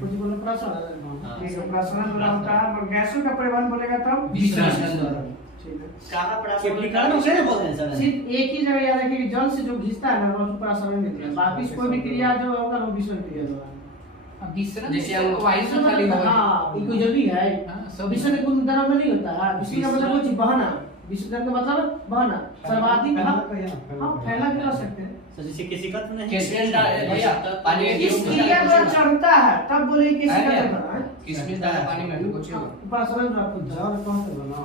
कुछ बोलो प्रसारण। ठीक है प्रसारण वाला होता है और गैसों का परिवहन बोलेगा तब विसर्जन द्वारा। ठीक है। कहां पड़ा केवलीकरण उसे नहीं बोलते हैं सर। सिर्फ एक ही जगह याद रखिए कि जल से जो घिसता है ना वो प्रसारण नहीं है। बाकी कोई भी क्रिया जो होगा वो विसर्जन क्रिया होगा। अब विसरण जैसे हम वायु से खाली होगा। हाँ ये कोई जरूरी है। हाँ, सब विसर्जन गुण द्रव में नहीं होता है। विसर्जन का मतलब वो चीज बहाना। विसर्जन का मतलब बहाना। सर्वाधिक हम फैला भी कर सकते हैं। सर जैसे किसी का तो नहीं किसमिस भैया पानी में इस क्रिया में चढ़ता है तब बोले किसी का है। बना है। किसमिस डाला पानी में तो कुछ होगा। प्रसारण रखता है। कौन से बना?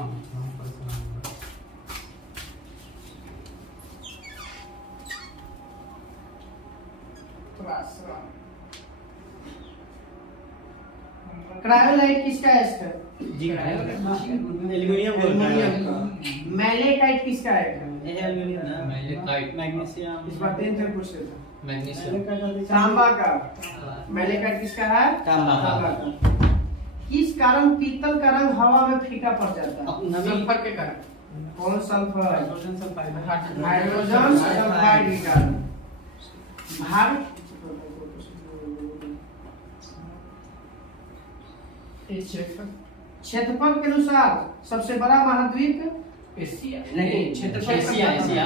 क्रायोलाइट किसका है इसका? जी एल्युमिनियम बोल रहा एल्युमिनियम है। का। मैलेकाइट किसका है? ये एल्युमिनियम ना मैलेकाइट मैग्नीशियम इस बार 3 से पूछ लेता हूं। मैग्नीशियम तांबा का। मैलेकाइट किसका है? तांबा। का। किस कारण पीतल का रंग हवा में फीका पड़ जाता है? अब नमी सल्फर के कारण। कौन sulphur? Hydrogen sulphide. Hydrogen sulphide के कारण। भारत क्षेत्रफल के अनुसार सबसे बड़ा महाद्वीप एशिया नहीं क्षेत्रफल एशिया एशिया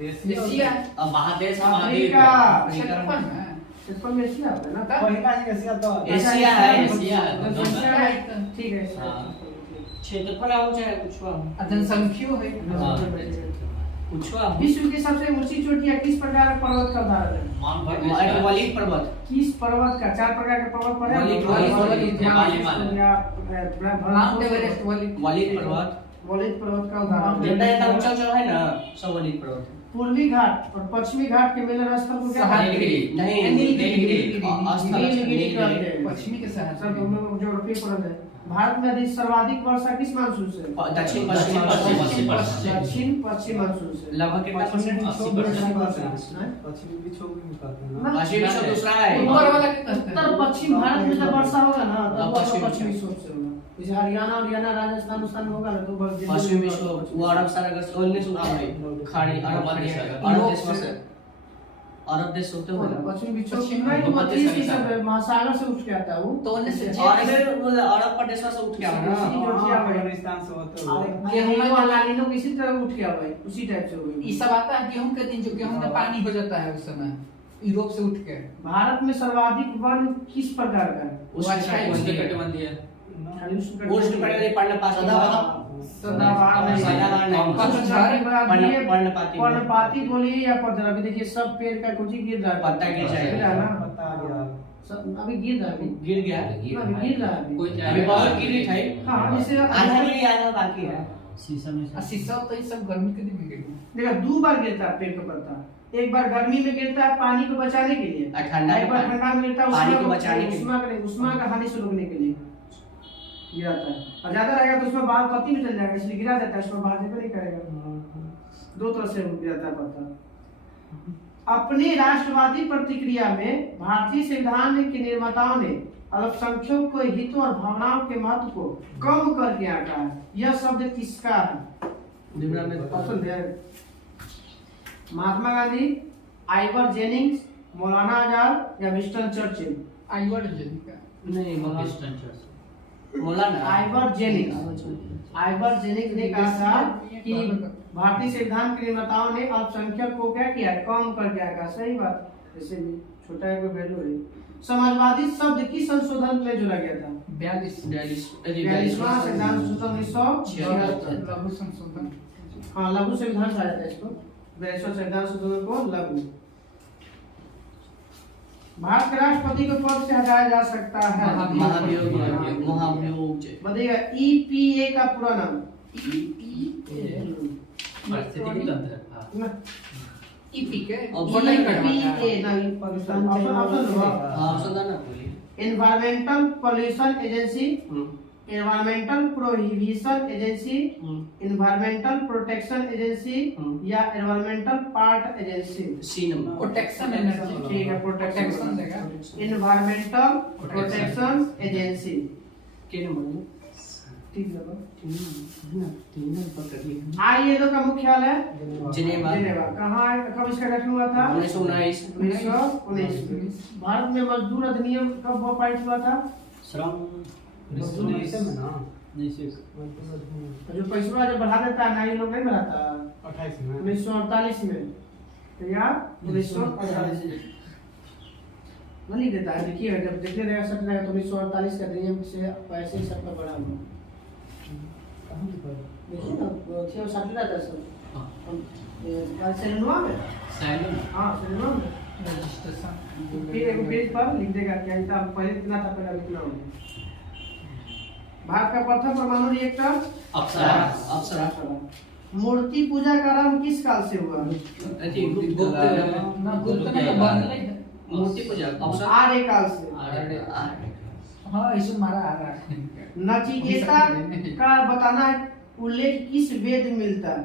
एशिया अब महादेश का महाद्वीप अफ्रीका। क्षेत्रफल है। क्षेत्रफल में एशिया होता है ना? पहला ही एशिया तो एशिया है एशिया तो एशिया है। ठीक है हाँ। क्षेत्रफल आओ चाहे कुछ हो जनसंख्या है। कुछ हो विश्व की सबसे ऊंची चोटियां किस प्रकार के पर्वत का उदाहरण है? माउंट एवरेस्ट वलीद पर्वत किस पर्वत का? 4 प्रकार के पर्वत पर है। वलीद, माउंट एवरेस्ट वलीद पर्वत वलीद पर्वत का उदाहरण। जितना इतना ऊंचा ऊंचा है ना सब वलीद पर्वत है। पूर्वी घाट और पश्चिमी घाट के मिलन स्थल को क्या कहते हैं? नीलगिरी नहीं नीलगिरी नीलगिरी कहते हैं। पश्चिमी के सर शहर तुम लोग ज्योग्राफी पढ़े हैं। भारत में अधिक सर्वाधिक वर्षा किस मानसून से? दक्षिण दक्षिण पश्चिम पश्चिम दक्षिण पश्चिम मानसून से। लगभग कितना परसेंट 80%। पश्चिमी विक्षोभ भी निकलते हैं ना। पश्चिमी विक्षोभ दूसरा है ऊपर वाला के कहते उत्तर पश्चिम भारत में जब वर्षा होगा ना तो पश्चिमी पश्चिमी विक्षोभ से होगा। जैसे हरियाणा राजस्थान उस्तान में होगा ना तो पश्चिमी विक्षोभ वो अरब सागर का सोलने से उठा है खाड़ी अरब देश में से अरब देश होते हुए ना पश्चिमी विक्षोभ पश्चिम में में मध्य सागर महासागर से उठ के आता है वो। तो उन्हें से अरब प्रदेश से उठ के आ रहा है ना अफगानिस्तान से होते हुए गेहूं वाला लीनो किसी तरह उठ के आ भाई उसी टाइप से हुई। ये सब आता है गेहूं के दिन जो गेहूं में पानी हो जाता है उस समय यूरोप से उठ के। भारत में सर्वाधिक वन किस प्रकार का है? उष्णकटिबंधीय उष्णकटिबंधीय पर्णपाती बोलिए या पतझड़। अभी देखिए सब पेड़ का कुछ गिर रहा है पत्ता गिर जाएगा। है ना? पत्ता आ गया। अभी गिर रहा है, गिर गया अभी गिर रहा है अभी। कोई अभी बहुत गिर रही थी। हाँ जैसे आधा भी नहीं आया, बाकी है। शीशा में से शीशा तो ये सब गर्मी के दिन में गिरता देखा 2 बार गिरता है पेड़ का पत्ता, एक बार गर्मी में गिरता है पानी को बचाने के लिए, और ठंडा एक बार ठंडा में गिरता है पानी को बचाने के लिए। उष्मा का हानि से रोकने के लिए गिराता है। और ज्यादा रहेगा तो उसमें बाल पत्ती में चल जाएगा, इसलिए गिरा देता है, उसमें बाल नहीं करेगा। 2 तरह से गिराता है पत्ता। अपनी राष्ट्रवादी प्रतिक्रिया में भारतीय संविधान के निर्माताओं ने अल्पसंख्यकों के हितों और भावनाओं के महत्व को कम करके आंका है। यह शब्द किसका है? ऑप्शन दे। महात्मा गांधी, आइवर जेनिंग्स, मौलाना आजाद या विंस्टन चर्चिल? आईवर जन का नहीं, मौलाना आइवर जेनिंग्स। आइवर जेनिंग्स ने कहा था कि भारतीय संविधान के निर्माताओं ने अल्पसंख्यक को क्या किया, कम कर दिया है। सही बात, जैसे भी छोटा है कोई वैल्यू है। समाजवादी शब्द किस संशोधन में जोड़ा गया था? 42वां संविधान संशोधन 1976। लघु संशोधन। हाँ, लघु संविधान कहा जाता है इसको। 42वां संविधान संशोधन को लघु। भारत के राष्ट्रपति को पद से हटाया जा सकता है। महाभियोग। बताइएगा EPA का पूरा नाम। परिस्थिति तंत्र। ईपी के ऑप्शन नहीं EPA नहीं, पाकिस्तान ऑप्शन हुआ। ऑप्शन था ना, बोलिए। Environmental pollution agency, environmental prohibition agency, environmental protection agency या environmental part agency? C number. Protection energy. ठीक है, प्रोटेक्शन देगा। Environmental protection agency. के नंबर? ठीक है। 3 नंबर पकड़िए। ILO का मुख्यालय जिनेवा। जिनेवा। कहाँ है, कब इसका गठन हुआ था? 1919। 1919 में। भारत में मजदूर अधिनियम कब पारित हुआ था? श्रम 1919 में ना, जो पैसा जब बढ़ा देता है ना, ये लोग नहीं बढ़ाता। 28 में 1948 में। तो यार 1948 में नहीं देता है। देखिए जब देखते रहेगा सब रहेगा तो 1948 का अधिनियम से पैसे सबका बढ़ा हुआ। देखिए ना, वो साथ रहता है सब। सिनेमा में, हाँ सिनेमा में रजिस्ट्रेशन। फिर एक पेज पर लिख देगा क्या था, पहले इतना था, पहले इतना हो गया। भारत का प्रथम परमाणु रिएक्टर अप्सरा। मूर्ति पूजा का आरंभ किस काल से हुआ? ना गुप्त में तो बनले है। मूर्ति पूजा ऑप्शन आर्य काल से। हाँ इसे मारा आ रहा है। नचिकेता का बताना उल्लेख किस वेद में मिलता है?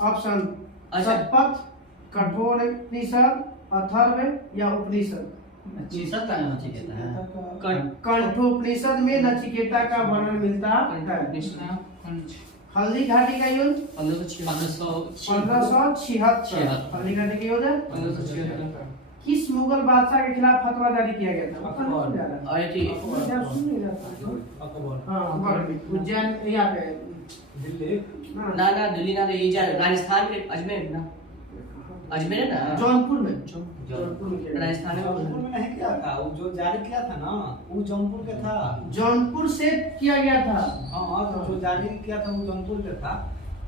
ऑप्शन शतपथ, कठोपनिषद, अथर्व या उपनिषद? शीशा का नचिकेता है। कठोपनिषद में नचिकेता का वर्णन मिलता है। हल्दी घाटी का युद्ध 1576। हल्दी घाटी का युद्ध 1576। किस मुगल बादशाह के खिलाफ फतवा जारी किया गया था? उज्जैन यहाँ पे दिल्ली ना दिल्ली ना, ये राजस्थान के अजमेर ना, अजमेर है ना, जौनपुर में। राजस्थान जौनपुर में। में नहीं किया था, वो जो जारी किया था ना, वो जौनपुर के था। जौनपुर से किया गया था। हाँ, तो जो जारी किया था वो जौनपुर के था।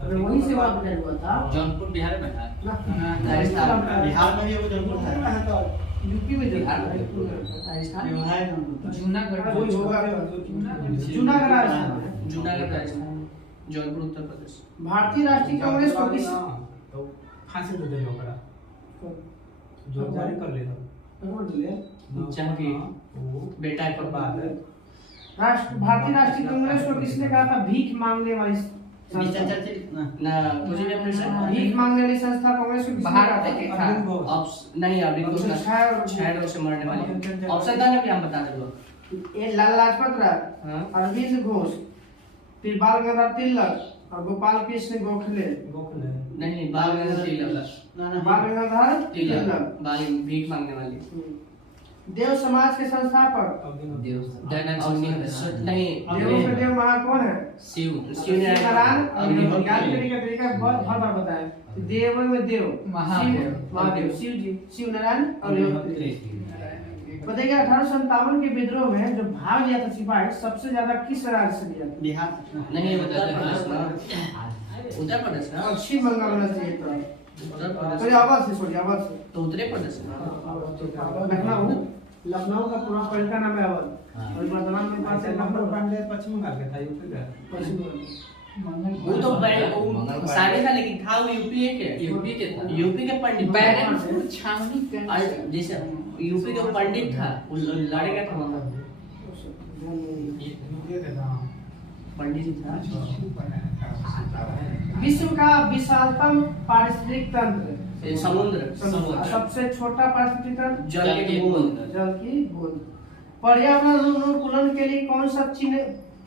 वहीं से वहाँ बनाया हुआ था। जौनपुर बिहार में था। राजस्थान बिहार में भी वो जौनपुर है। तो यूपी में बिहार में राजस्थान ये है जौनपुर। जूनागढ़। वही होगा। जूनागढ़ राजस्थान है। जूनागढ़ राजस्थान, जौनपुर उत्तर प्रदेश। भारतीय राष्ट्रीय कांग्रेस को किस तो फांसी दे दिया ओकरा, जो जारी कर ले जंगी वो बेटा के बाद भारतीय राष्ट्रीय कांग्रेस को किसने कहा था भीख मांगने वाली संस्था? ना मुझे नहीं अपने भीख मांगने वाली संस्था कांग्रेस को किसने कहा था? भारत के ऑप्शन नहीं, अभी तो छह लोग से मरने वाले ऑप्शन था ना, भी हम बता दो। ये लाला लाजपत राय, हाँ, अरविंद घोष, फिर बाल गंगाधर तिलक और गोपाल कृष्ण गोखले। नहीं बाल गंगाधर तिलक, बाल गंगाधर तिलक। बाल भीख मांगने वाली। देव समाज के संस्थापक नहीं, देवों के देव महा कौन है? शिव नारायण। और ज्ञान करने का तरीका बहुत बार बताया। देव में देव महादेव, शिव जी, शिव नारायण और बताइए 1857 के विद्रोह में जो भाग लिया था सिपाही, सबसे ज्यादा किस राज्य से लिया था? बिहार नहीं, उत्तर प्रदेश ना। उत्तर प्रदेश ना। पश्चिम बंगाल में चाहिए था। उत्तर तो प्रदेश ये अवध से छोड़िए, अवध से। तो उत्तर प्रदेश में लखनऊ का पूरा पहले का नाम है अवध, और वर्तमान में पास है नंबर लखनऊ। पहले पश्चिम बंगाल का था, यूपी का। पश्चिम बंगाल। वो तो सारे था, लेकिन था वो यूपी के यूपी के था। यूपी के पंडित बैरनपुर छावनी और जैसे यूपी का पंडित था, वो लड़ेगा था वहाँ यूपी का था। पंडित ही था। विश्व का विशालतम पारिस्थितिक तंत्र, ये समुद्र सबसे छोटा पारिस्थितिक तंत्र, जल के बूंद। जल की बूंद। पर्यावरण अनुकूलन के लिए कौन सा चिन्ह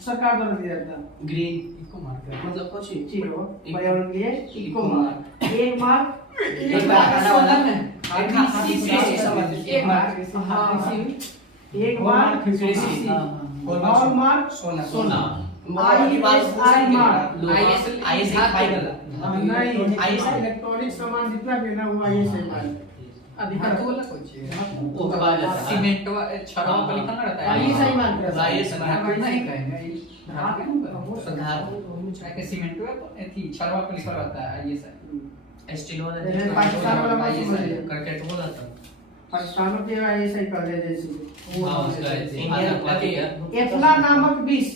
सरकार द्वारा दिया जाता है? ग्रीन इको मार्क है। मतलब कुछ ही ठीक है, पर्यावरण के लिए इको मार्क। एक मार्क, एक मार्क सोलह में एक मार्क, एक मार्क, हॉलमार्क, सोना सोना। ISI मार्क ISI फाइनल नहीं, ISI इलेक्ट्रॉनिक सामान जितना भी है ना वो ISI मार्क। अधिकार तो वाला कुछ है वो के बाद जाता है। सीमेंट वा छड़वा पे लिखा ना रहता है ISI मार्क है। ISI mark. नहीं कहेंगे धातु धातु के सीमेंट वा थी छड़वा पे लिखा रहता है ISI स्टील वाला पाकिस्तान वाला मत समझिए। क्रिकेट बोला था पाकिस्तान के ISI कर ले जैसे हाँ, उसका एफला नामक विष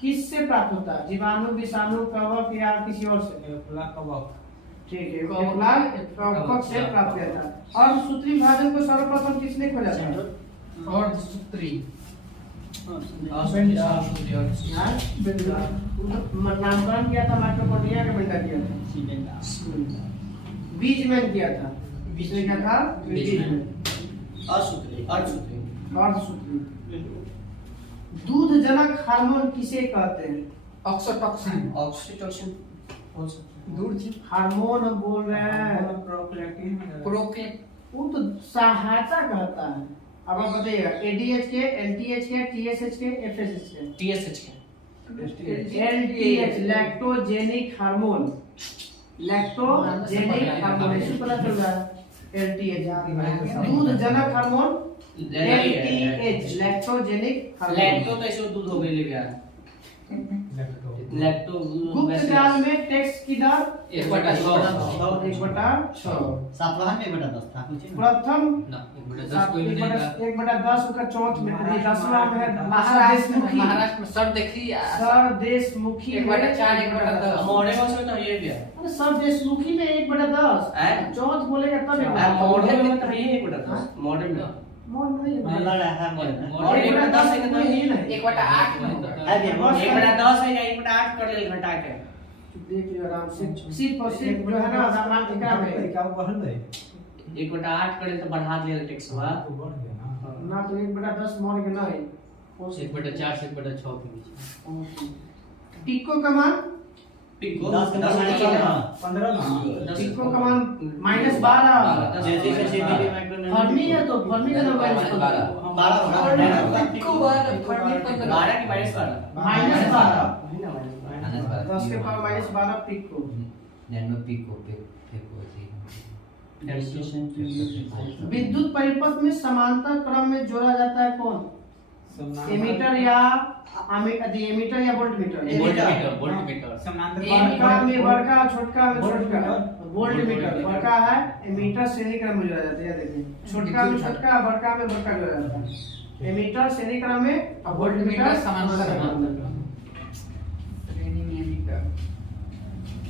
किससे प्राप्त होता है? जीवाणु, विषाणु, कवक या किसी और से? एफला कवक। ठीक है, एफला कवक से प्राप्त होता है। और सूत्री विभाजन को सर्वप्रथम किसने खोजा था? और सूत्री नामकरण किया था माइटोकॉन्ड्रिया के बेटा किया था। बीजमैन किया था। किसने क्या था? बीजमैन। अर्धसूत्री। दूधजनक हार्मोन किसे कहते हैं? ऑक्सीटोसिन ऑक्सीटोसिन दूर जी हार्मोन हम बोल रहे हैं, प्रोके वो तो सहायता कहता है। अब आप बताइएगा ADH के, LTH के, TSH के, FSH के? TSH के LTH lactogenic hormone, lactogenic hormone इसी पता चल रहा है। LTH दूधजनक hormone, LTH lactogenic hormone. Lacto तो ऐसे दूध हो गई ले गया लैक्टो गुप्त काल में टैक्स की दर 1/6 1/6। सातवाहन में बेटा 10 था कुछ नहीं। प्रथम ना 1/10 कोई भी नहीं था। 1/10 का चौथ में 10वां में महाराष्ट्र महाराष्ट्र में सर देखी सर देशमुखी 1/4 1/10 मोड़े में से तो ये भी है अरे सर देशमुखी में 1/10 चौथ बोलेगा तब मोड़े में तो ये 1/10 मोड़े में मोड़ नहीं है। लड़ रहा है मोड़। और 1/10 है तो ये नहीं 1/8 में अभी हम 1/10 है या 1/8 कर ले घटा के देखिए आराम से सिर्फ और सिर्फ जो है ना सामान्य का में क्या बढ़ गए? 1/8 करे तो बढ़ा दिया टैक्स हुआ तो बढ़ गया ना। ना तो 1/10 मोड़ के नहीं 1/4 से 1/6 के बीच। पिको कमान पिको 10 के 10 माइनस 15 ना। पिको कमान -12 जैसे जैसे मेरी माइक्रो फर्मी है तो फर्मी का नंबर -12 पिको वाला फर्मी 12 की -12 -12 -12 10 के पावर -12 पिको। विद्युत परिपथ में समांतर क्रम में जोड़ा जाता है कौन? एमीटर या एमीटर या वोल्टमीटर? वोल्टमीटर समांतर बड़का में बड़का, छोटका में छोटका। वोल्टमीटर बड़का है, एमीटर श्रेणी क्रम में जोड़ा जाता है। देखिए छोटका में छोटका, बड़का में बड़का जोड़ा जाता है। एमीटर श्रेणी क्रम में और वोल्टमीटर समांतर क्रम में।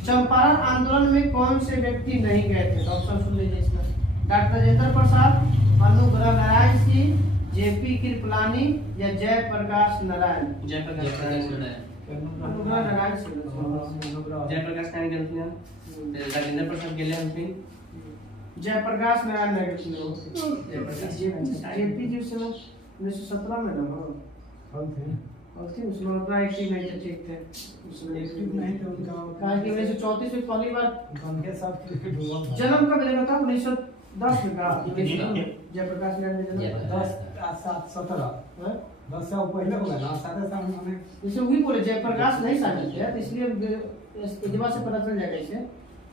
चंपारण आंदोलन में कौन से व्यक्ति नहीं गए थे? ऑप्शन सुन लीजिए इसमें। डॉक्टर राजेंद्र प्रसाद, अनुग्रह नारायण सिंह, JP कृपलानी या जयप्रकाश नारायण? जयप्रकाश अनुग्रह नारायण सिंह। जयप्रकाश नारायण गलती है राजेंद्र प्रसाद गेले हथिन जयप्रकाश नारायण नहीं गए JP जी से 1917 में ना और थी उसमें उतना एक्टिव नहीं थे। ठीक थे उसमें एक्टिव नहीं थे उनका। कहा कि 1934 में पहली बार उनके साथ जन्म कब लगा था? 1910 में का जयप्रकाश नारायण का जन्म 10 7 17 हाँ? 10 साल पहले हो गया ना। 7 साल में हमें जैसे वही बोले जयप्रकाश नहीं शामिल थे तो इसलिए इजमा से पता चल जाएगा इसे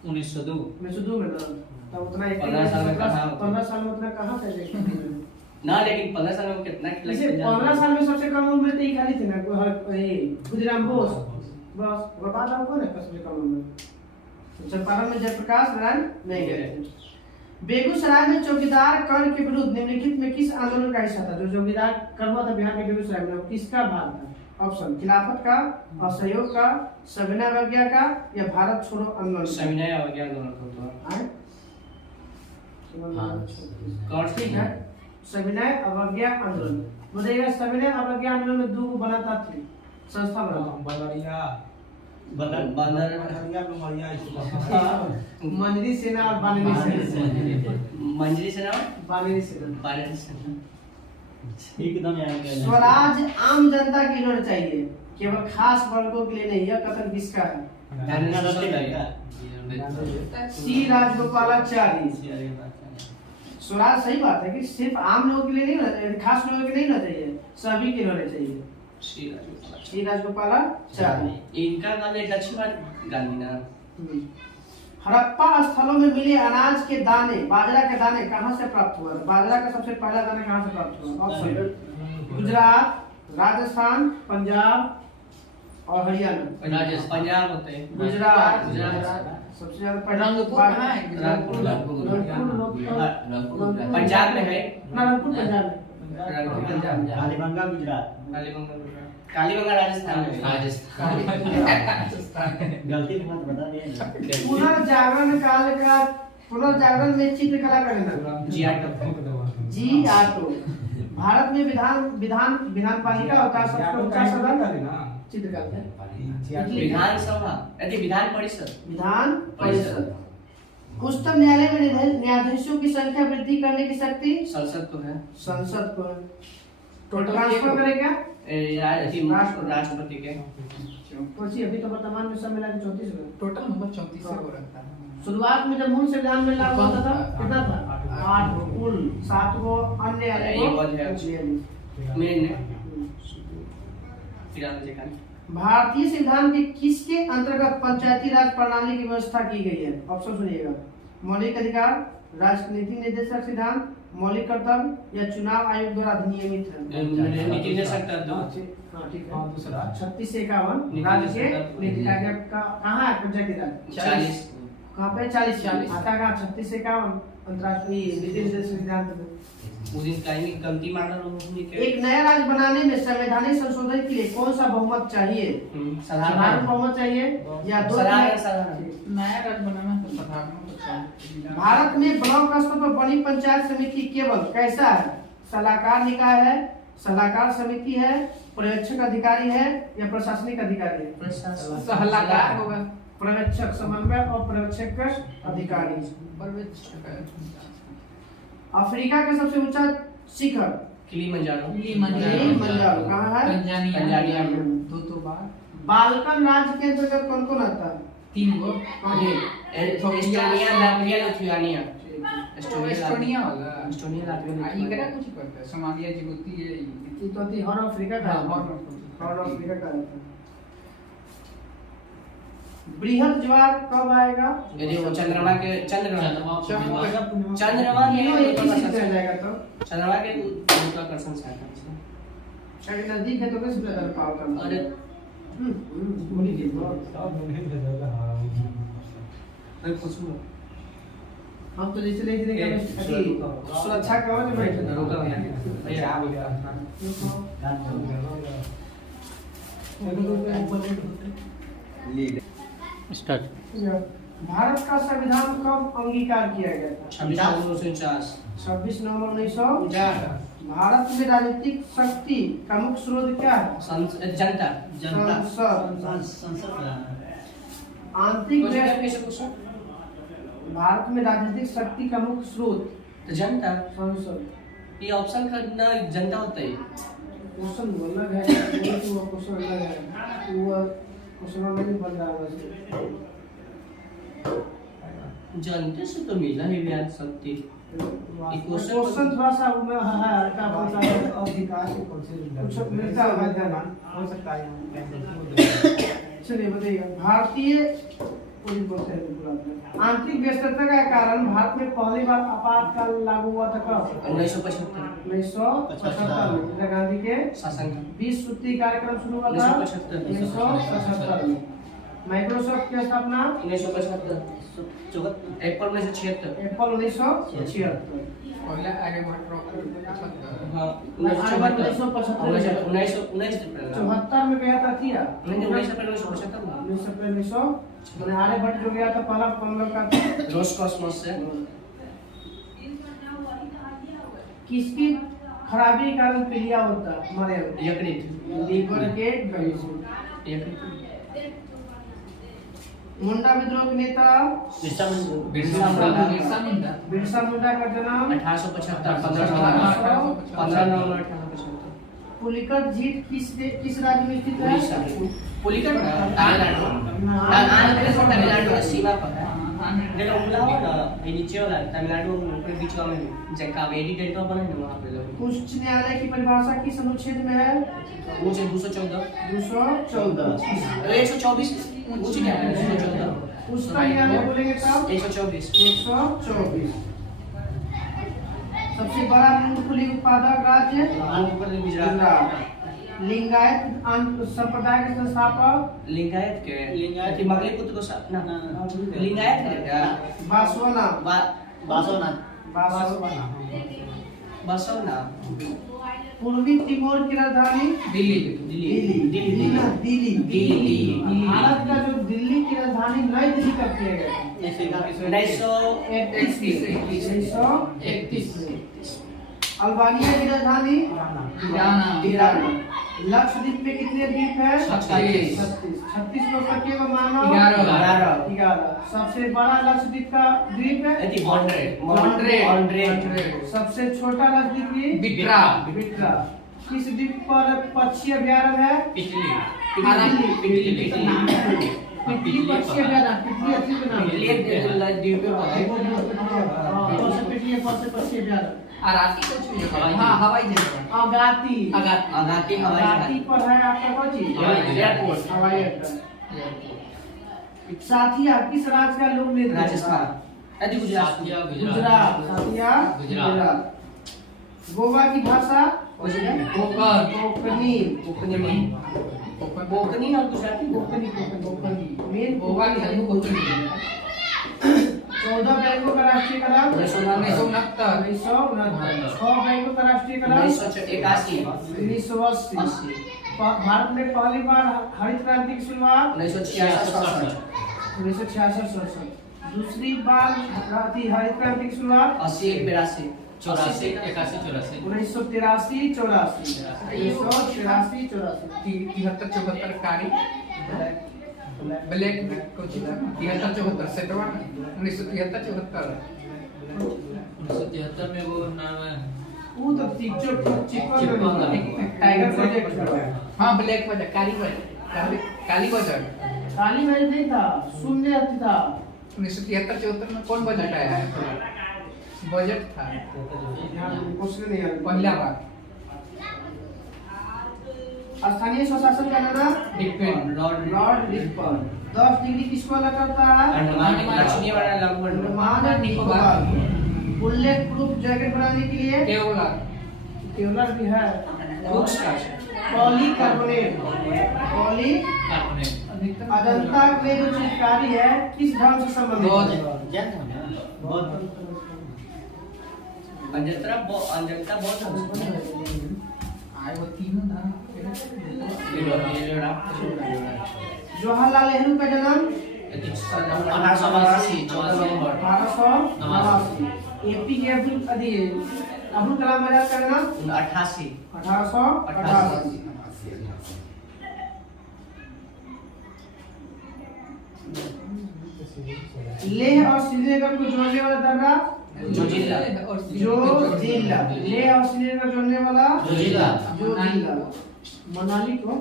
1902 में ना तब उतना 15 साल में कहाँ 15 साल में उतना कहाँ थे देखिए ना लेकिन 15 साल में कितना जैसे 15 साल में सबसे कम उम्र तो ही खाली थी ना खुदीराम बोस बस और बाद आपको ना सबसे कम उम्र चंपारण में जयप्रकाश नारायण नहीं गए थे। बेगूसराय में चौकीदार कर के विरुद्ध निम्नलिखित में किस आंदोलन का हिस्सा था? जो चौकीदार कर हुआ था बिहार के बेगूसराय में, वो किसका भाग था? ऑप्शन खिलाफत का, असहयोग का, सविनय अवज्ञा का, या भारत छोड़ो आंदोलन? सविनय अवज्ञा आंदोलन होता है। ठीक है, सविनय अवज्ञा आंदोलन। बताइएगा सविनय अवज्ञा आंदोलन में दो बनाता थी संस्था बना बलरिया बंदर मंजरी सेना और बानरी सेना। मंजरी सेना बानरी सेना। बानरी सेना। एकदम याद है। स्वराज आम जनता के लिए होना चाहिए, केवल खास वर्गों के लिए नहीं। यह कथन किसका है? सी राजगोपालाचारी। स्वराज सही बात है कि सिर्फ आम लोगों के लिए नहीं होना चाहिए, खास लोगों के लिए नहीं होना चाहिए, सभी के लिए होना चाहिए। श्री राजगोपालाचारी। इनका नाम है लक्ष्मण गांधी ना। हड़प्पा स्थलों में मिले अनाज के दाने, बाजरा के दाने कहाँ से प्राप्त हुआ? बाजरा का सबसे पहला दाना कहाँ से प्राप्त हुआ? ऑप्शन गुजरात, राजस्थान, पंजाब और हरियाणा। राजस्थान पंजाब होते हैं। गुजरात सबसे ज्यादा रंगपुर कहाँ है? पंजाब में है। रंगपुर पंजाब में। कालीबंगा गुजरात। कालीबंगा राजस्थान में। गलती से मत बता दिए। पुनर्जागरण में चित्रकला का निधन। जी आटो। भारत में विधान पालिका होता है सबसे ऊंचा सदन चित्रकला। विधानसभा विधान परिषद। उच्चतम न्यायालय में न्यायाधीशों की संख्या वृद्धि करने की शक्ति संसद को है। संसद को ट्रांसफर करेगा राष्ट्रपति के। कोची अभी तो वर्तमान में सब मिला के 34 है। टोटल नंबर 34 से हो रखता है। शुरुआत में जब मूल संविधान में लागू होता था कितना था? 8 कुल 7 को अन्य भारतीय संविधान के किसके अंतर्गत पंचायती राज प्रणाली की व्यवस्था की गई है? ऑप्शन सुनिएगा। मौलिक अधिकार, राष्ट्रनीति निर्देशक सिद्धांत, मौलिक कर्तव्य, या चुनाव आयोग द्वारा अधिनियमित है? नीति निर्देशक तत्व। हाँ ठीक है। दूसरा 36 से 51 राज्य के नीति आयोग का कहाँ है? पंचायती राज 40 कहाँ पे? 40 आता कहाँ? 36 से 51 अंतर्राष्ट्रीय नीति निर्देशक सिद्धांत में। गलती मार रहा एक नया राज्य बनाने में संवैधानिक संशोधन के लिए कौन सा बहुमत चाहिए? साधारण बहुमत चाहिए या दो? नया राज्य बनाना तो साधारण तो चाहिए। भारत में ब्लॉक स्तर पर बनी पंचायत समिति केवल कैसा है? सलाहकार निकाय है, सलाहकार समिति है, पर्यवेक्षक अधिकारी है, या प्रशासनिक अधिकारी है? सलाहकार होगा। पर्यवेक्षक समन्वय और पर्यवेक्षक अधिकारी। अफ्रीका का सबसे ऊंचा शिखर किलिमंजारो कहाँ है? तंजानिया में। दो बार। बाल्कन राज्य के अंतर्गत कौन कौन आता है? 3 गो। Estonia, Latvia, Lithuania. एस्टोनिया वाला। एस्टोनिया, लाटविया, इनका कुछ करता है। सोमालिया, जिबूती है। ये तो थी हॉर्न ऑफ अफ्रीका का। हॉर्न ऑफ अफ्रीका का आता है। बृहद ज्वार कब आएगा? यदि वो चंद्रमा के चंद्रमा तीनों एक ही चीज में जाएगा तो चंद्रमा के गुरुत्वाकर्षण से आता है। अगर नजदीक है तो कैसे पता चल पाओगे? अरे बोली दी तो मैं पूछूंगा। हम तो जैसे ले जाने का सुरक्षा कवच बैठे रुका भैया आ गया। स्टार्ट। भारत का संविधान कब अंगीकार किया गया था? 26 नवंबर 1949। भारत में राजनीतिक शक्ति का मुख्य स्रोत क्या है? जनता। संसद। आंतरिक भारत में राजनीतिक शक्ति का मुख्य स्रोत जनता। संसद। ये ऑप्शन करना जनता होता है। क्वेश्चन अलग है, वो क्वेश्चन अलग है, वो क्वेश्चन नहीं बन रहा है। जनता से तो मिला है व्याज शक्ति। क्वेश्चन थोड़ा सा उनमें है हल्का फुल्का अधिकार के कुछ कुछ मिलता है जाना हो सकता है। चलिए बताइए। भारतीय आंतरिक व्यस्तता का कारण भारत में पहली बार आपातकाल लागू हुआ था कब? 1975 में इंदिरा गांधी के शासन 20 सूत्री कार्यक्रम शुरू हुआ था 1975 में। माइक्रोसॉफ्ट की स्थापना 1975 एप्पल 1976 एप्पल 1976 पहले आगे बढ़ रहा हाँ आर्यभट्ट 1975 74 में गया था थिया नहीं 1975 मैंने आर्यभट्ट जो गया था पहला मतलब का रोसकॉस्मोस से किसकी खराबी के कारण पीलिया होता मरे यकृत लीवर के गैस से। यकृत मुंडा विद्रोह के नेता बिरसा बिरसा मुंडा मुंडा बिरसा मुंडा का जन्म 1875 15 नवंबर 1875 पुलिकट झील किस राज्य में स्थित है? पुलिकट तमिलनाडु आंध्र प्रदेश और तमिलनाडु की सीमा पर है देखो बुलाओ ना ये नीचे वाला तमिलनाडु के बीच का में जब कावेरी डेल्टा बना है वहां पे लोग उच्च न्यायालय की परिभाषा किस अनुच्छेद में है? ऊंचे 214 214 124 ऊंचे क्या है 214 उच्चतम न्यायालय बोलेंगे तब 124 124 सबसे बड़ा मूंगफली उत्पादक राज्य आंध्र प्रदेश गुजरात लिंगायत संप्रदाय के संस्थापक लिंगायत के लिंगायत मगली पुत्र को ना लिंगायत के क्या बासवना बासवना बसवना पूर्वी तिमोर की राजधानी दिल्ली भारत का जो दिल्ली की राजधानी नई दिल्ली कब किया गया? 1931 अल्बानिया की राजधानी तिराना लक्षद्वीप में कितने द्वीप है? 36 को सके को मानो 11 सबसे बड़ा लक्षद्वीप का द्वीप है मॉन्ट्रेल सबसे छोटा लक्षद्वीप बिट्रा बिट्रा किस द्वीप पर पक्षी अभयारण्य है? पिटली पक्षी अभयारण्य पिटली अच्छी का नाम पिटली पक्षी अभयारण्य अराती को छुए हां हवाई जहाज अगाती हवाई पर है आपका कौन चीज एयरपोर्ट हवाई अड्डा साथिया किस राज्य का लोक नृत्य? राजस्थान अति गुजरात गुजरात साथिया गुजरात गोवा की भाषा कोंकणी कोंकणी और गुजराती कोंकणी मेन गोवा की है कोंकणी 14 बैंकों का राष्ट्रीय कलम 1969 6 बैंकों का राष्ट्रीय कलम 1980 भारत में पहली बार हरित क्रांति की शुरुआत 1966 दूसरी बार हरित क्रांति की शुरुआत 81 82 84 1983 84 73 कारी ब्लैक कुछ 73 74 सेटवा 1973 1973 में वो नाम है वो तो चिपक टाइगर प्रोजेक्ट हुआ हां ब्लैक बजा काली बजट काली मैच नहीं था शून्य अति था 1973 74 में कौन बजट आया है? बजट था क्वेश्चन नहीं है पहला बार स्थानीय स्वशासन का नाम डिपेंड लॉर्ड रिपन 10 डिग्री किसको अलग करता है? लक्ष्मी वाला लागू अंडमान और निकोबार उल्लेख प्रूफ जैकेट बनाने के लिए केवलर भी है पॉलीकार्बोनेट अजंता में जो चित्रकारी है किस धर्म से संबंधित है? अजंता बहुत आए वो तीनों था जवाहरलाल नेहरू का जन्म 1882 14 नवंबर 1889 एपीजे अब्दुल कलाम आजाद का जन्म 1888 लेह और श्रीनगर को जोड़ने वाला दर्रा जो जिला लेह और श्रीनगर को जोड़ने वाला जो जिला मनाली को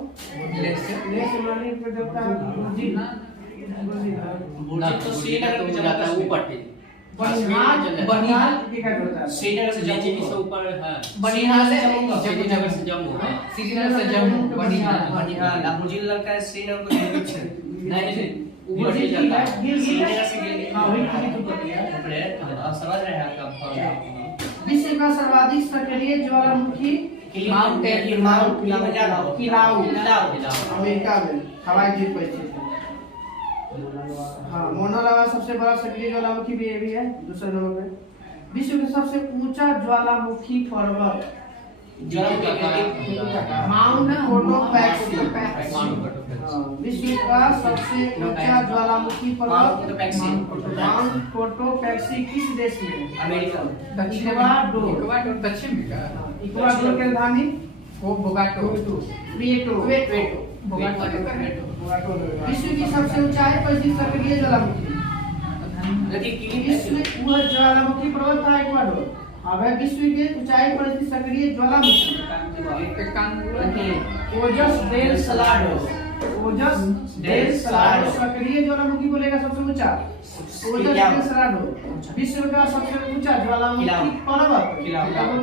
लेह से लेह से मनाली पे जोड़ता है जिला बुर्ज तो श्रीनगर में जाता है ऊपर पे बनिहाल के क्या जोड़ता है? श्रीनगर से नीचे से जम्मू ऊपर है बनिहाल से श्रीनगर से जम्मू है श्रीनगर से जम्मू बनिहाल अब मुझे लगता है श्रीनगर को जोड़ के नहीं ऊपर से जाता है श्रीनगर से गिर हाँ वही खाली तो कर दिया ऊपर समझ रहे हैं आपका विश्व का सर्वाधिक सक्रिय ज्वालामुखी माउंट किलिmanjaro किलाउ अमेरिका में हवाई द्वीप पर स्थित है हाँ, मोना लावा सबसे बड़ा सक्रिय ज्वालामुखी भी ये भी है दूसरे नंबर पे। विश्व का सबसे ऊंचा ज्वालामुखी पर्वत माउंट कोटोपैक्सी। हाँ, विश्व का सबसे ऊंचा ज्वालामुखी पर्वत माउंट कोटोपैक्सी किस देश में है? अमेरिका। इक्वाडोर। दक्षिण में का इक्वाडोर की राजधानी वो बोगाटो क्वेटो। बोगाटो विश्व की सबसे ऊंचाई पर स्थित सक्रिय ज्वालामुखी। विश्व में वह ज्वालामुखी पर्वत था इक्वाडोर। अब है विश्व के ऊंचाई पर स्थित सक्रिय ज्वालामुखी ओजस डेल सलाडो। ओजस डेल सलाडो सक्रिय ज्वालामुखी बोलेगा सबसे ऊंचा ओजस डेल सलाडो। विश्व का सबसे ऊंचा ज्वालामुखी पर्वत इक्वाडोर।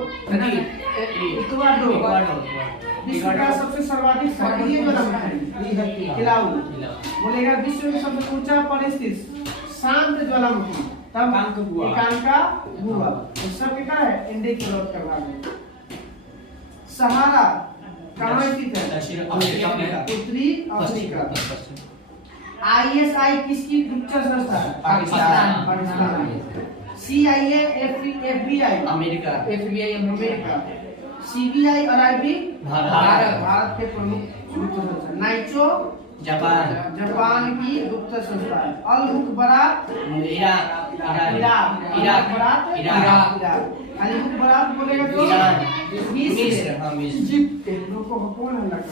विश्व का सबसे सर्वाधिक सक्रिय ज्वालामुखी किलाउ बोलेगा विश्व का सबसे ऊंचा पर स्थित शांत ज्वालामुखी तब एकांका गुहा। सब क्या है इंडिक विरोध करवा है। सहारा कहाँ स्थित है? उत्तरी अफ्रीका। ISI किसकी गुप्तचर संस्था है? Pakistan. CIA FBI America. America. CBI और IB भारत के प्रमुख गुप्तचर संस्था। नाइचो जापान की गुप्तचर संस्था है। अल मुखबरात इराक। अल मुखबरात बोलेगा तो मिस्र। इजिप्ट। लोगों को कौन हमला कर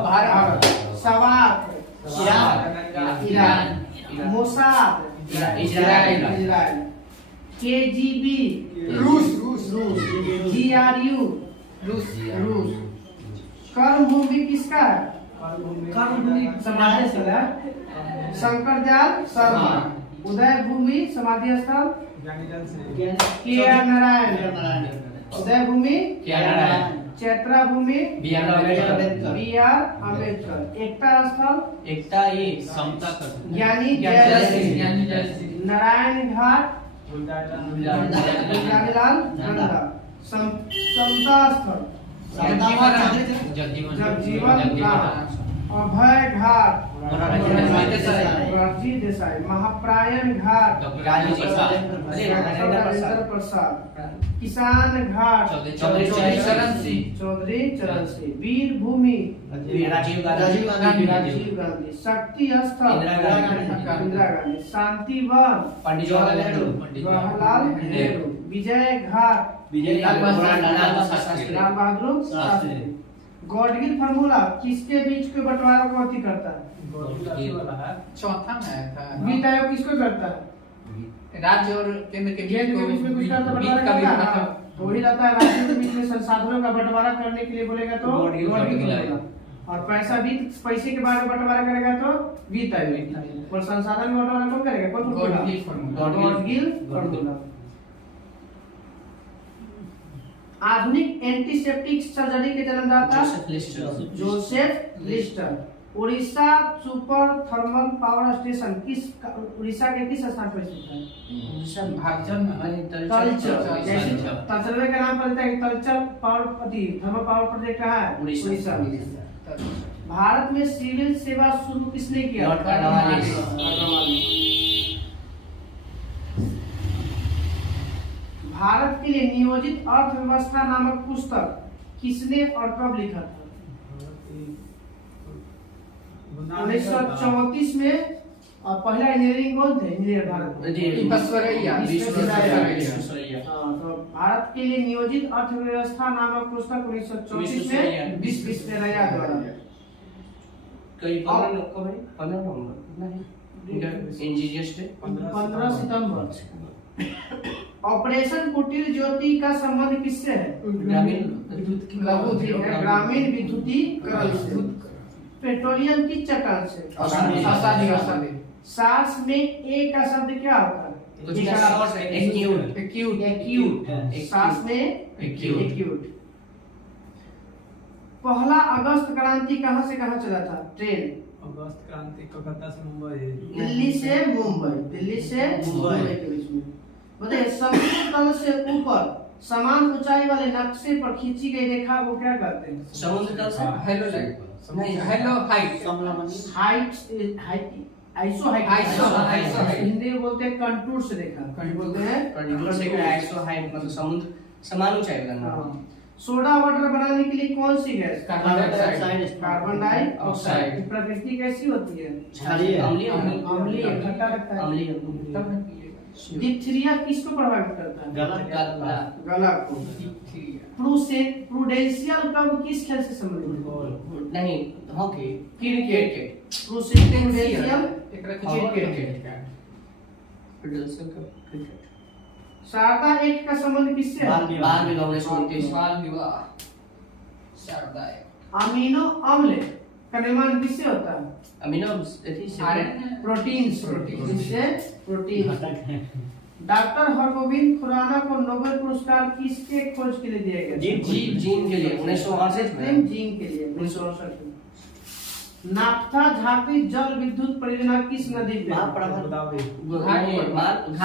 Bharat. Swat Iran. Mossad Israel. KGB रूस। GRU रूस। कर्मभूमि किसका है? कर्मभूमि समाधि स्थल है शंकरदयाल शर्मा। उदय भूमि समाधि स्थल KR नारायण। उदय भूमि चैत्रा भूमि BR अम्बेडकर। एकता स्थल समता कर ज्ञानी जय सिंह। नारायण घाट गुलजारीलाल नंदा। समता स्थल जगजीवन राम। अभय घाट मोरारजी देसाई। महाप्रायण घाट राजेंद्र प्रसाद। किसान घाट चौधरी चरण सिंह। वीर भूमि राजीव गांधी। शक्ति स्थल इंदिरा गांधी। शांति वन पंडित जवाहरलाल नेहरू। विजय घाट लाल बहादुर शास्त्री। गॉडगिल फार्मूला किसके बीच के बंटवारा को अति करता है? चौथा में आया था। वित्त आयोग किसको करता है? राज्य और केंद्र के केंद्र के बीच में कुछ का बंटवारा करता है। तो वही रहता है राज्यों के बीच में संसाधनों का बंटवारा करने के लिए बोलेगा तो गॉडगिल फार्मूला। और पैसे के बारे में बंटवारा करेगा तो वित्त आयोग। और संसाधन का बंटवारा कौन करेगा? गॉडगिल फार्मूला। आधुनिक एंटीसेप्टिक सर्जरी के जन्मदाता Joseph Lister. Orissa super thermal power station Orissa के किस स्थान पर स्थित है? तलचर का नाम पड़ता है। Talcher power thermal power project कहाँ है? उड़ीसा में। भारत में सिविल सेवा शुरू किसने किया? भारत के लिए नियोजित अर्थव्यवस्था नामक पुस्तक किसने और कब लिखा था? 1934 में। और पहला इंजीनियरिंग कौन थे? इंजीनियर भारत तो भारत के लिए नियोजित अर्थव्यवस्था नामक पुस्तक 1934 में विश्वेश्वरैया द्वारा। 15 सितंबर। ऑपरेशन कुटिल ज्योति का संबंध किससे है? ग्रामीण विद्युतीकरण से। पेट्रोलियम की चट्टान से। सार्स में ए का शब्द क्या होता है? एक्यूट। सार्स में एक्यूट। पहला अगस्त क्रांति कहां से कहां चला था? ट्रेन। अगस्त क्रांति कोलकाता से मुंबई। दिल्ली से मुंबई के बीच में। बताइए समुद्र तल से ऊपर समान ऊंचाई वाले नक्शे पर खींची गई रेखा को क्या कहते हैं? समुद्र तल से hello like hello height height iso height iso height. Hindi में बोलते हैं कंटूर से रेखा, बोलते हैं कंटूर से आइसो हाइट मतलब समुद्र समान ऊंचाई वाला। हाँ। सोडा वाटर बनाने के लिए कौन सी gas? Carbon dioxide. Carbon dioxide. प्रकृति कैसी होती है? क्षारीय अम्लीय अम्लीय, खट्टा लगता है। अम्लीय डिप्थीरिया किसको प्रभावित करता है? गला को। प्रूडेंशियल कब किस खेल से संबंधित है? नहीं hockey cricket Prudential cricket Sharda Act का संबंध किससे है? बाल विवाह 1929 बाल विवाह शारदा अमीनो अम्ल का निर्माण किससे होता है? अमीनो एथी से प्रोटीन जिससे प्रोटीन। डॉक्टर हरगोविंद खुराना को नोबेल पुरस्कार किसके खोज के लिए दिया गया? जीन के लिए 1968 में। जीन के लिए 1968 में। नाफ्था झांकी जल विद्युत परियोजना किस नदी पे?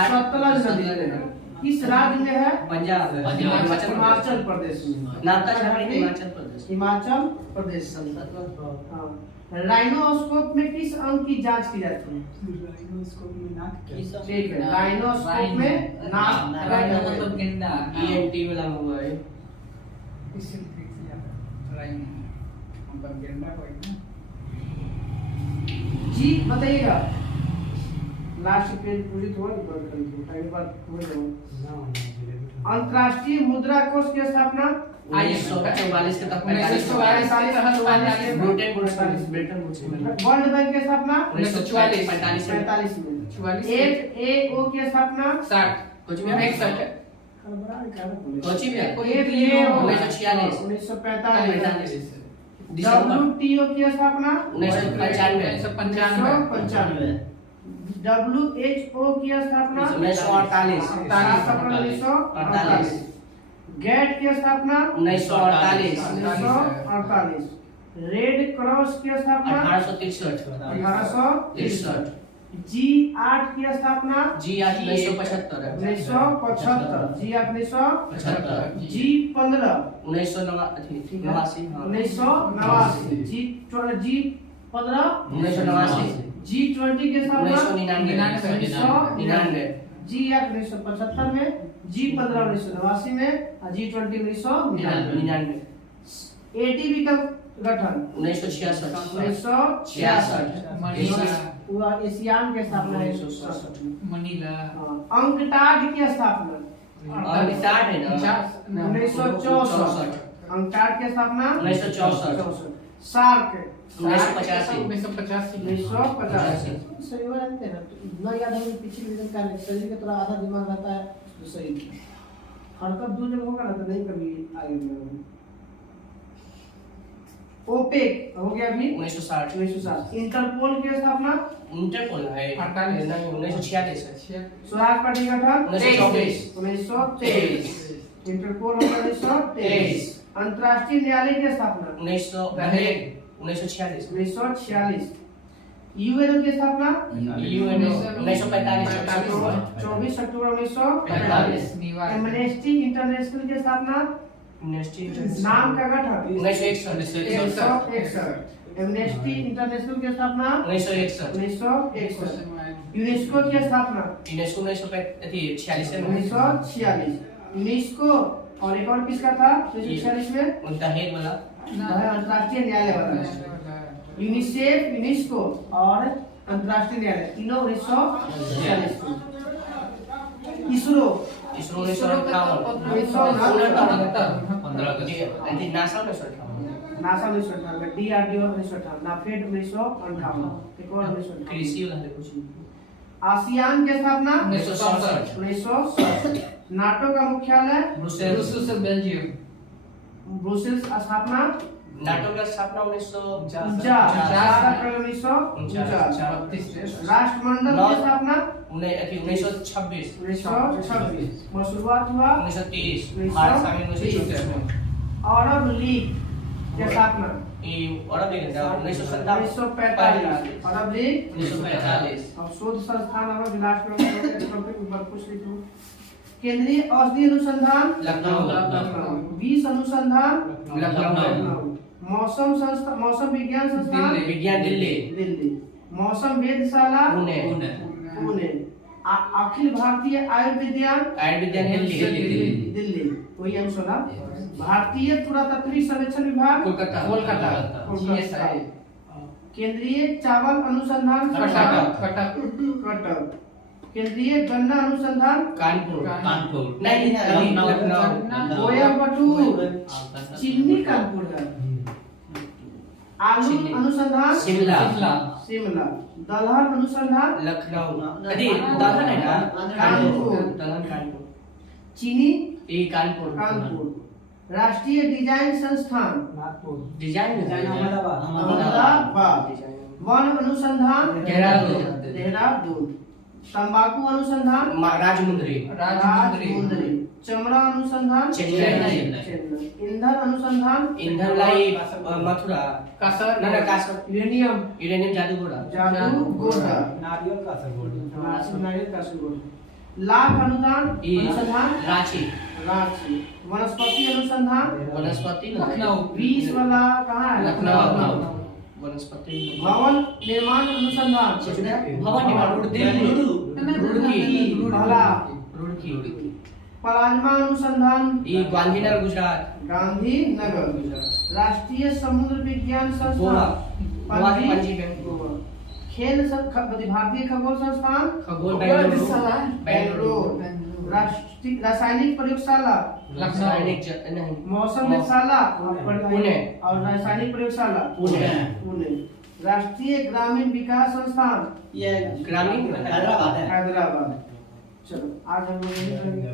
सतलज नदी पे। किस राज्य में है? पंजाब हिमाचल प्रदेश में। नाफ्ता झांकी हिमाचल प्रदेश। हिमाचल प्रदेश। हाँ। राइनोस्कोप में किस अंग की जांच की जाती है? ठीक है, राइनोस्कोप में नाक राइनो मतलब गेंडा ईएनटी वाला हुआ है। इसी राइनो मतलब गेंडा कोई ना जी बताइएगा। लास्ट पेज पूरी थोड़ी बात करेंगे, टाइम बाद हो जाओ। अंतर्राष्ट्रीय मुद्रा कोष की स्थापना 1944 के तक 1944 ब्रिटेन वर्ल्ड बैंक की स्थापना 1945 45 में। FAO की स्थापना 60 कुछ भी 61 कोची में FAO 1946 1945। WTO की स्थापना 1995 WHO की स्थापना 1948 गैट की स्थापना 1948 रेड क्रॉस की स्थापना 1863 G8 की स्थापना G8 1975 1975 G8 1975 G15 1989 G20 की स्थापना 1999 G8 1975 में, G15 1989 में और G20 1999। ATP का गठन 1966 पूरा एशियान के स्थापना है 1967 में। मनीला अंकटाड की स्थापना अंकटाड है ना 1964 अंकटाड की स्थापना 1964 सार्क 1985 सही बात है ना, इतना याद है पिछले दिन का शरीर का थोड़ा आधा दिमाग रहता है तो सही हरकत दो जगह होगा ना तो नहीं कभी आगे बढ़ेगा। ओपेक हो गया अभी 1960। इंटरपोल की स्थापना इंटरपोल है 1946 है। स्वराज पार्टी का गठन 1923 इंटरपोल हो गया 1923। अंतर्राष्ट्रीय न्यायालय की स्थापना 1946। यूएनओ की स्थापना 1945 24 अक्टूबर 1945। एमनेस्टी इंटरनेशनल की स्थापना नाम का गठन 1961। एमनेस्टी इंटरनेशनल की स्थापना 1961। यूनेस्को की स्थापना 1946 यूनेस्को और एक और किसका था 1946 में? हेड वाला अंतर्राष्ट्रीय न्यायालय वाला। यूनिसेफ यूनेस्को और अंतर्राष्ट्रीय न्यायालय तीनों 1946। ISRO 1958 NASA NASA 1958, DRDO 1958, NAFED 1958, एक और 1958। कृषि वाला कुछ आसियान की स्थापना 1967। नाटो का मुख्यालय ब्रुसेल्स बेल्जियम। ब्रुसेल्स स्थापना नाटो का स्थापना 1949 राष्ट्रमंडल की स्थापना 1926 में शुरुआत हुआ 1923 भारत शामिल 1934 अरब लीग की स्थापना अरब लीग 1945 अरब लीग 1945 अब शोध संस्थान और विलास में ऊपर कुछ लिखो केंद्रीय औषधि अनुसंधान लखनऊ। विष अनुसंधान लखनऊ। मौसम विज्ञान संस्थान विज्ञान दिल्ली। दिल्ली। मौसम वेधशाला पुणे। पुणे। अखिल भारतीय आयुर्विज्ञान आयुर्विज्ञान दिल्ली। दिल्ली। वही हम सुना। भारतीय पुरातत्व सर्वेक्षण विभाग कोलकाता। कोलकाता। केंद्रीय चावल अनुसंधान संस्थान कटक। केंद्रीय गन्ना अनुसंधान कानपुर। कानपुर। नहीं लखनऊ। कोयम्बटूर। चीनी कानपुर है। आलू अनुसंधान शिमला। शिमला। दलहन अनुसंधान लखनऊ। अरे दलहन है ना? कानपुर। दलहन कानपुर। चीनी ये कानपुर। कानपुर। राष्ट्रीय डिजाइन संस्थान डिजाइन अहमदाबाद। वन अनुसंधान देहरादून। तंबाकू अनुसंधान राजमुंद्री। राजमुंद्री। चमड़ा अनुसंधान चेन्नई। ईंधन अनुसंधान ईंधन लाई मथुरा। कसर ना कासर। यूरेनियम जादूगोड़ा। जादूगोड़ा। नारियल का असर नारियल का सुगोड़। लाभ अनुदान अनुसंधान रांची। रांची। वनस्पति अनुसंधान वनस्पति लखनऊ। बीस वाला कहाँ है? लखनऊ। वनस्पति भवन निर्माण अनुसंधान भवन निर्माण रुड़की। पहला रुड़की। प्लाज्मा अनुसंधान ये गांधीनगर गुजरात। गांधीनगर। राष्ट्रीय समुद्र विज्ञान गोवा। संस्थान गोवा की पणजी में। गोवा। खेल भारतीय खगोल संस्थान खगोल बेंगलुरु। बेंगलोर। रासायनिक प्रयोगशाला नहीं मौसम वेधशाला पुणे। और रासायनिक प्रयोगशाला पुणे। पुणे। राष्ट्रीय ग्रामीण विकास संस्थान ये ग्रामीण हैदराबाद है। हैदराबाद। चलो आज हम लोग यही करेंगे।